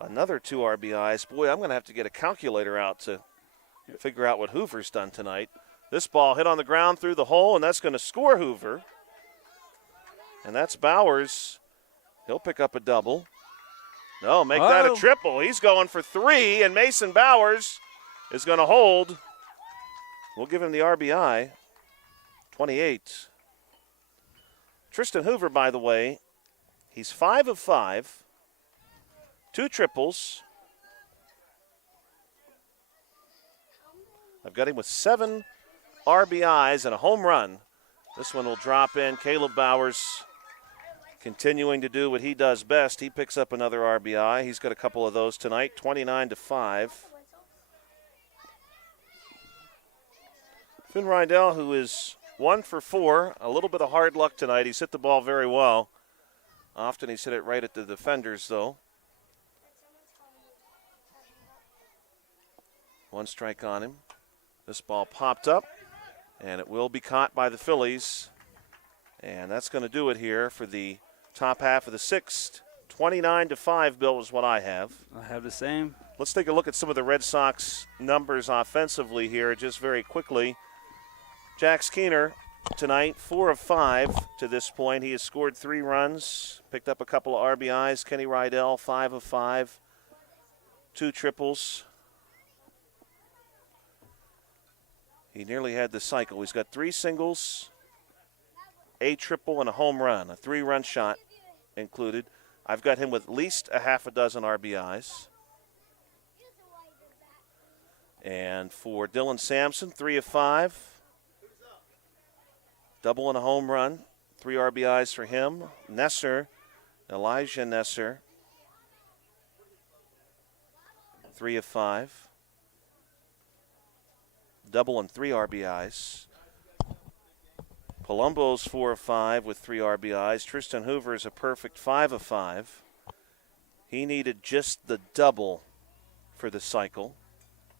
another 2 RBIs. Boy, I'm going to have to get a calculator out to figure out what Hoover's done tonight. This ball hit on the ground through the hole, and that's going to score Hoover. And that's Bowers. He'll pick up a double. No, make that a triple. He's going for 3, and Mason Bowers is going to hold. We'll give him the RBI. 28. Tristan Hoover, by the way, he's 5 of 5. 2 triples. I've got him with 7 RBIs and a home run. This one will drop in. Caleb Bowers continuing to do what he does best. He picks up another RBI. He's got a couple of those tonight. 29-5. Finn Rydell, who is 1 for 4. A little bit of hard luck tonight. He's hit the ball very well. Often he's hit it right at the defenders, though. 1 strike on him. This ball popped up. And it will be caught by the Phillies. And that's going to do it here for the top half of the sixth. 29-5, Bill, is what I have. I have the same. Let's take a look at some of the Red Sox numbers offensively here just very quickly. Jax Keener tonight, 4 of 5 to this point. He has scored 3 runs, picked up a couple of RBIs. Kenny Rydell, 5 of 5, 2 triples. He nearly had the cycle. He's got 3 singles, a triple, and a home run, a 3-run shot included. I've got him with at least a half a dozen RBIs. And for Dylan Sampson, 3 of 5. Double and a home run, 3 RBIs for him. Nesser, Elijah Nesser, 3 of 5. Double and 3 RBIs. Palumbo's 4 of 5 with 3 RBIs. Tristan Hoover is a perfect 5 of 5. He needed just the double for the cycle.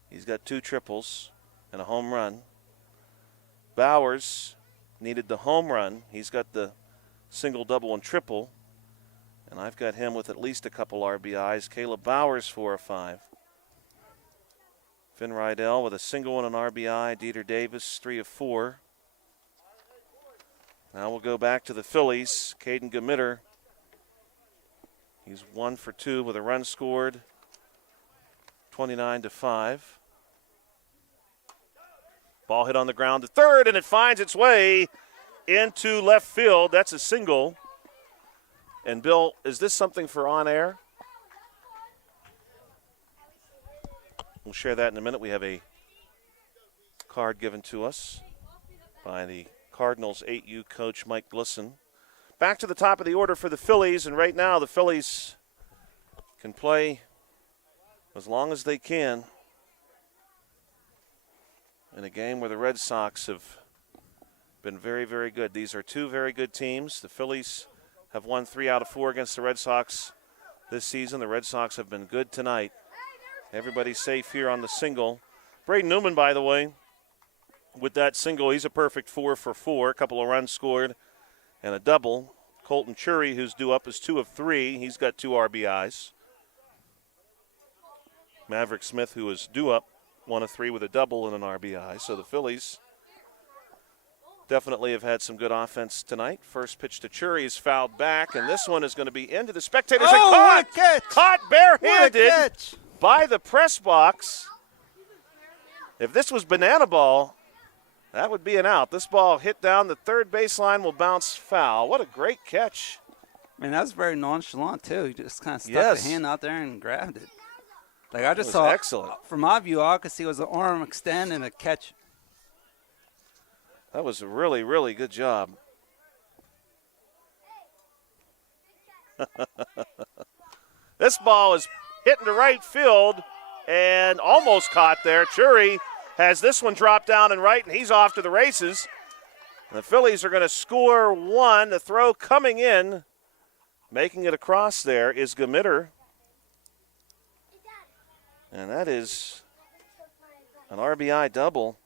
He's got 2 triples and a home run. Bowers needed the home run. He's got the single, double, and triple. And I've got him with at least a couple RBIs. Caleb Bowers, 4 of 5. Finn Rydell with a single and an RBI. Dieter Davis, 3 of 4. Now we'll go back to the Phillies. Caden Gamitter. He's 1 for 2 with a run scored. 29-5. Ball hit on the ground to third, and it finds its way into left field. That's a single. And Bill, is this something for on air? We'll share that in a minute. We have a card given to us by the Cardinals 8U coach Mike Glisson. Back to the top of the order for the Phillies, and right now the Phillies can play as long as they can in a game where the Red Sox have been very, very good. These are 2 very good teams. The Phillies have won 3 out of 4 against the Red Sox this season. The Red Sox have been good tonight. Everybody's safe here on the single. Braden Newman, by the way, with that single, he's a perfect 4 for 4. A couple of runs scored and a double. Colton Chury, who's due up, is 2 of 3. He's got 2 RBIs. Maverick Smith, who is due up, 1 of 3 with a double and an RBI. So the Phillies definitely have had some good offense tonight. First pitch to Chury is fouled back, and this one is going to be into the spectators. Oh, And caught! what a catch! Caught What a barehanded catch! by the press box. If this was banana ball, that would be an out. This ball hit down the third baseline, will bounce foul. What a great catch. Man, that was very nonchalant, too. He just kind of stuck Yes. the hand out there and grabbed it. Like, I just was saw, excellent. From my view, all I could see was the arm extend and a catch. That was a really, really good job. This ball is hitting to right field and almost caught there. Chury has this one dropped down and right, and he's off to the races. The Phillies are going to score 1. The throw coming in, making it across there, is Gamitter. And that is an RBI double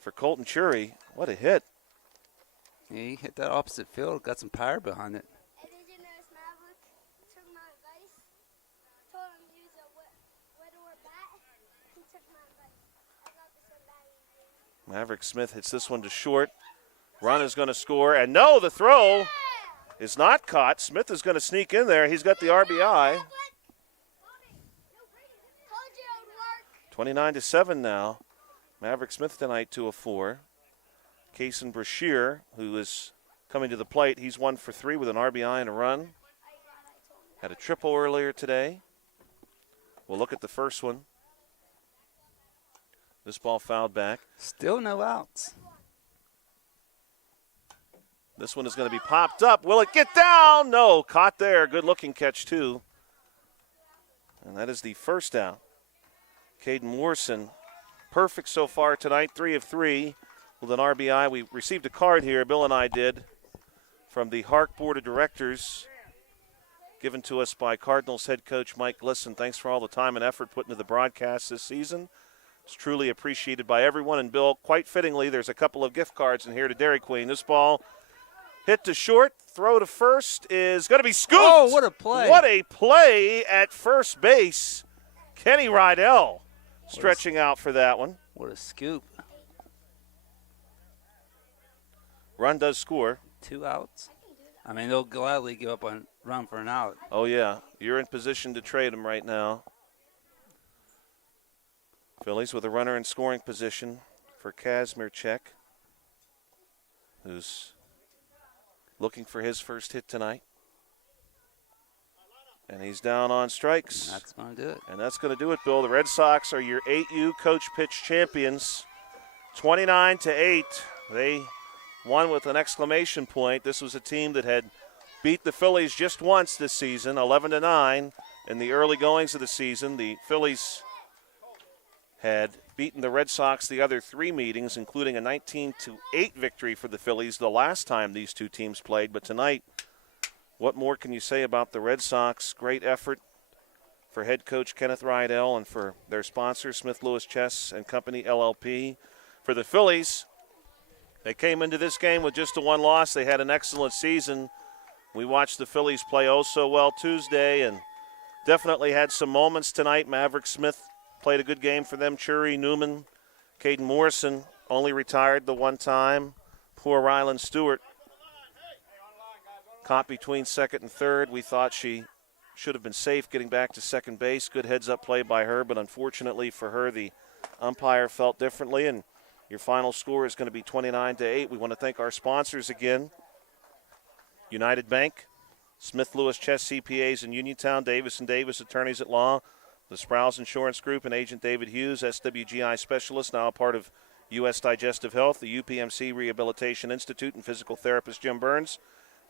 for Colton Chury. What a hit. Yeah, he hit that opposite field, got some power behind it. And did you notice Maverick took my advice? Told him to use a widower bat. He took my advice. I got the same bat. Maverick Smith hits this one to short. Run is going to score. And no, the throw is not caught. Smith is going to sneak in there. He's got the RBI. 29-7 now. Maverick Smith tonight, 2 of 4. Kason Brashear, who is coming to the plate, he's 1 for 3 with an RBI and a run. Had a triple earlier today. We'll look at the first one. This ball fouled back. Still no outs. This one is going to be popped up. Will it get down? No, caught there. Good looking catch, too. And that is the first out. Caden Morrison, perfect so far tonight, 3 of 3 with an RBI. We received a card here, Bill and I did, from the HARC Board of Directors, given to us by Cardinals head coach Mike Glisson. Thanks for all the time and effort put into the broadcast this season. It's truly appreciated by everyone. And, Bill, quite fittingly, there's a couple of gift cards in here to Dairy Queen. This ball hit to short, throw to first is going to be scooped. Oh, what a play. What a play at first base. Kenny Rydell stretching out for that one. What a scoop. Run does score. 2 outs. I mean, they'll gladly give up a run for an out. Oh, yeah. You're in position to trade him right now. Phillies with a runner in scoring position for Kazmierczak, who's looking for his first hit tonight. And he's down on strikes. That's going to do it. And that's going to do it, Bill. The Red Sox are your 8U Coach Pitch champions, 29-8. They won with an exclamation point. This was a team that had beat the Phillies just once this season, 11-9 in the early goings of the season. The Phillies had beaten the Red Sox the other 3 meetings, including a 19-8 victory for the Phillies the last time these two teams played. But tonight, what more can you say about the Red Sox? Great effort for head coach Kenneth Rydell and for their sponsor, Smith Lewis Chess and Company, LLP. For the Phillies, they came into this game with just a 1 loss. They had an excellent season. We watched the Phillies play oh so well Tuesday and definitely had some moments tonight. Maverick Smith played a good game for them. Chury, Newman, Caden Morrison only retired the one time. Poor Ryland Stewart caught between second and third. We thought she should have been safe getting back to second base. Good heads-up play by her, but unfortunately for her, the umpire felt differently, and your final score is going to be 29-8. We want to thank our sponsors again. United Bank, Smith Lewis Chess CPAs in Uniontown, Davis & Davis Attorneys at Law, the Sprouse Insurance Group and Agent David Hughes, SWGI Specialist, now a part of U.S. Digestive Health, the UPMC Rehabilitation Institute and physical therapist Jim Burns,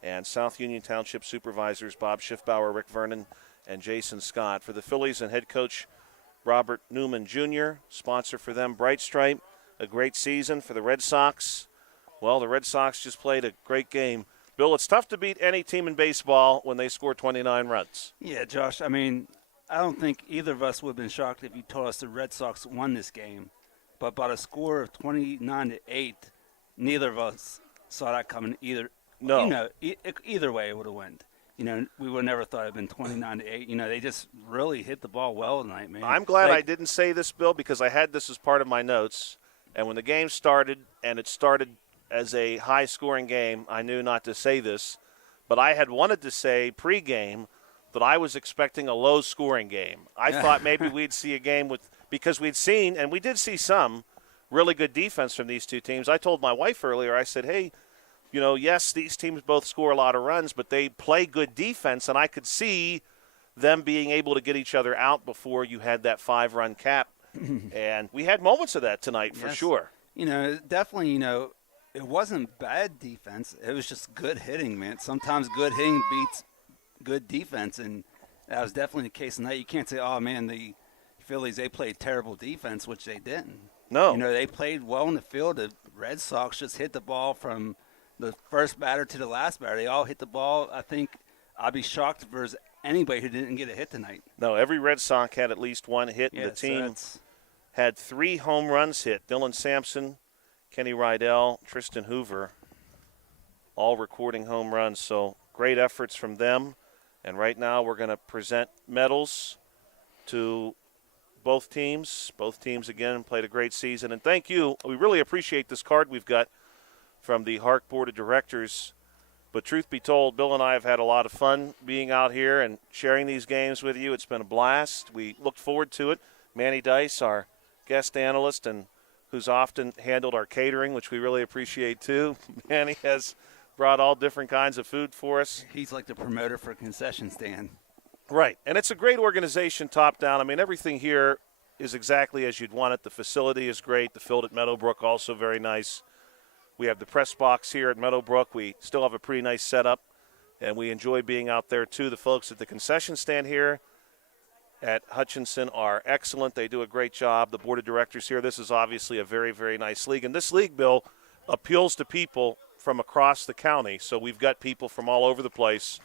and South Union Township Supervisors Bob Schiffbauer, Rick Vernon, and Jason Scott. For the Phillies and head coach Robert Newman Jr., sponsor for them, Bright Stripe, a great season. For the Red Sox, well, the Red Sox just played a great game. Bill, it's tough to beat any team in baseball when they score 29 runs. Yeah, Josh, I mean, I don't think either of us would have been shocked if you told us the Red Sox won this game. But by a score of 29-8, neither of us saw that coming either. No. You know, either way it would have went. You know, we would have never thought it would have been 29-8. You know, they just really hit the ball well tonight, man. I'm glad I didn't say this, Bill, because I had this as part of my notes. And when the game started, and it started as a high-scoring game, I knew not to say this. But I had wanted to say pregame that I was expecting a low-scoring game. I thought maybe we'd see a game with – because we'd seen, and we did see some, really good defense from these two teams. I told my wife earlier, I said, hey, you know, yes, these teams both score a lot of runs, but they play good defense, and I could see them being able to get each other out before you had that 5-run cap. And we had moments of that tonight for sure. You know, definitely, you know, it wasn't bad defense. It was just good hitting, man. Sometimes good hitting beats good defense, and that was definitely the case tonight. You can't say, oh, man, the Phillies, they played terrible defense, which they didn't. No. You know, they played well in the field. The Red Sox just hit the ball from the first batter to the last batter. They all hit the ball. I think I'd be shocked if there's anybody who didn't get a hit tonight. No, every Red Sox had at least one hit, and the team had 3 home runs hit. Dylan Sampson, Kenny Rydell, Tristan Hoover, all recording home runs. So great efforts from them. And right now we're going to present medals to both teams. Both teams, again, played a great season. And thank you. We really appreciate this card we've got from the HARC Board of Directors. But truth be told, Bill and I have had a lot of fun being out here and sharing these games with you. It's been a blast. We look forward to it. Manny Dice, our guest analyst, and who's often handled our catering, which we really appreciate too. Manny has brought all different kinds of food for us. He's like the promoter for a concession stand. Right, and it's a great organization top down. I mean, everything here is exactly as you'd want it. The facility is great. The field at Meadowbrook also very nice. We have the press box here at Meadowbrook. We still have a pretty nice setup, and we enjoy being out there too. The folks at the concession stand here at Hutchinson are excellent. They do a great job. The board of directors here, this is obviously a very, very nice league. And this league, Bill, appeals to people from across the county. So we've got people from all over the place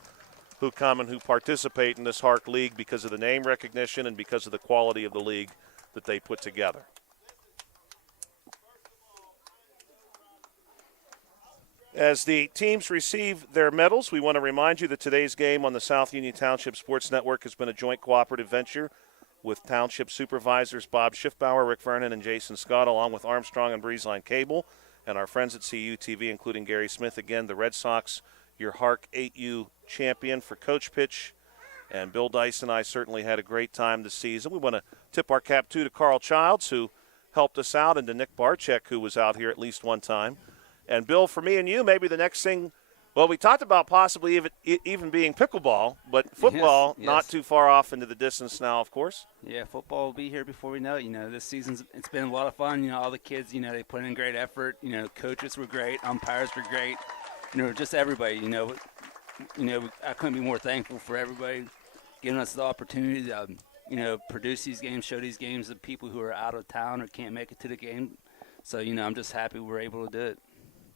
who come and who participate in this HARC league because of the name recognition and because of the quality of the league that they put together. As the teams receive their medals, we want to remind you that today's game on the South Union Township Sports Network has been a joint cooperative venture with Township Supervisors Bob Schiffbauer, Rick Vernon, and Jason Scott, along with Armstrong and Breezeline Cable, and our friends at CUTV, including Gary Smith. Again, the Red Sox, your HARC 8U champion for Coach Pitch. And Bill Dice and I certainly had a great time this season. We want to tip our cap, too, to Carl Childs, who helped us out, and to Nick Barczyk, who was out here at least one time. And, Bill, for me and you, maybe the next thing, well, we talked about possibly even being pickleball, but football Yes. not too far off into the distance now, of course. Yeah, football will be here before we know it. This season's it's been a lot of fun. All the kids, they put in great effort. Coaches were great, umpires were great. Just everybody. I couldn't be more thankful for everybody giving us the opportunity to, produce these games, show these games to people who are out of town or can't make it to the game. So, I'm just happy we're able to do it.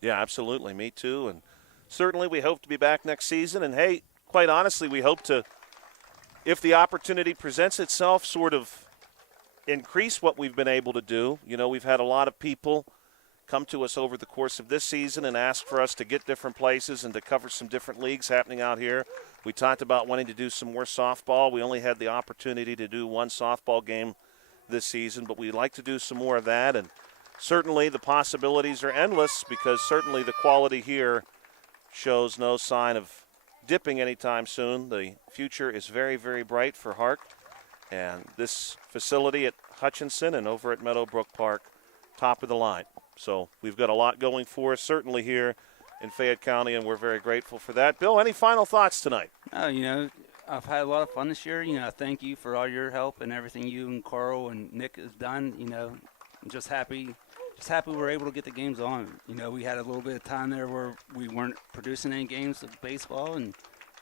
Yeah, absolutely. Me too. And certainly we hope to be back next season. And, hey, quite honestly, we hope to, if the opportunity presents itself, sort of increase what we've been able to do. We've had a lot of people come to us over the course of this season and ask for us to get different places and to cover some different leagues happening out here. We talked about wanting to do some more softball. We only had the opportunity to do one softball game this season, but we'd like to do some more of that. And certainly the possibilities are endless, because certainly the quality here shows no sign of dipping anytime soon. The future is very, very bright for HARC. And this facility at Hutchinson and over at Meadowbrook Park, top of the line. So we've got a lot going for us, certainly here in Fayette County, and we're very grateful for that. Bill, any final thoughts tonight? I've had a lot of fun this year. Thank you for all your help and everything you and Carl and Nick have done. I'm just happy we were able to get the games on. We had a little bit of time there where we weren't producing any games of baseball, and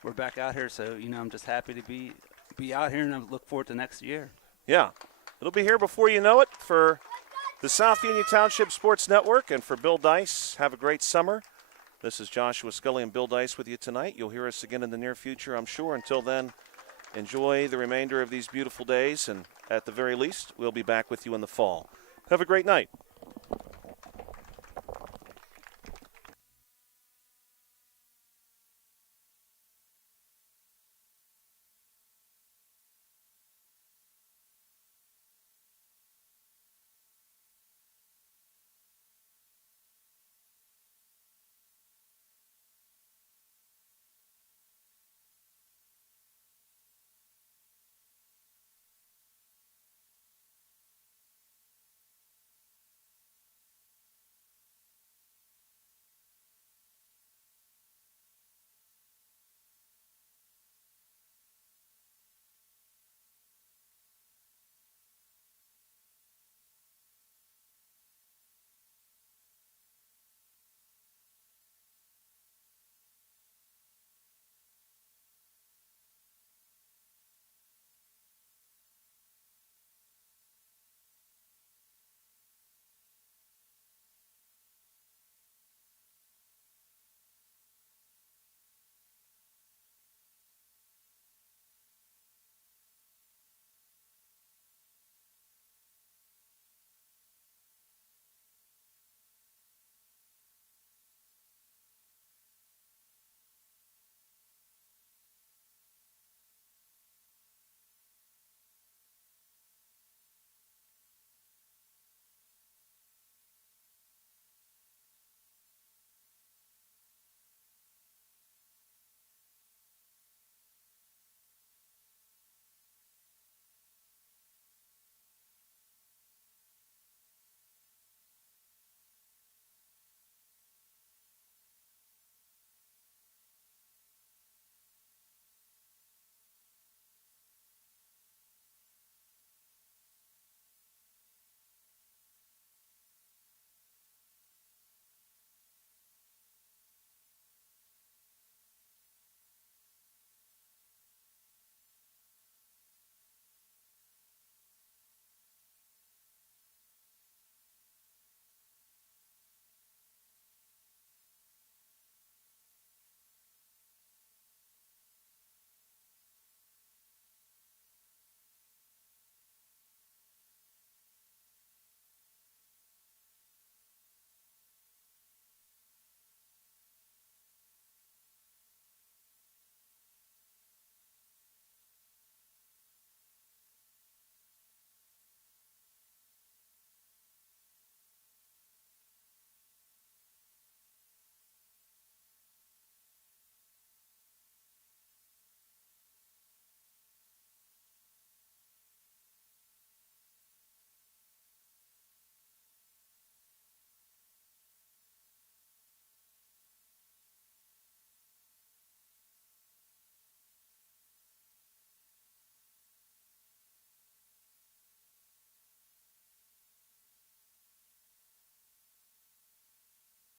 we're back out here. So, I'm just happy to be out here, and I look forward to next year. Yeah, it'll be here before you know it. For the South Union Township Sports Network and for Bill Dice, have a great summer. This is Joshua Scully and Bill Dice with you tonight. You'll hear us again in the near future, I'm sure. Until then, enjoy the remainder of these beautiful days, and at the very least, we'll be back with you in the fall. Have a great night.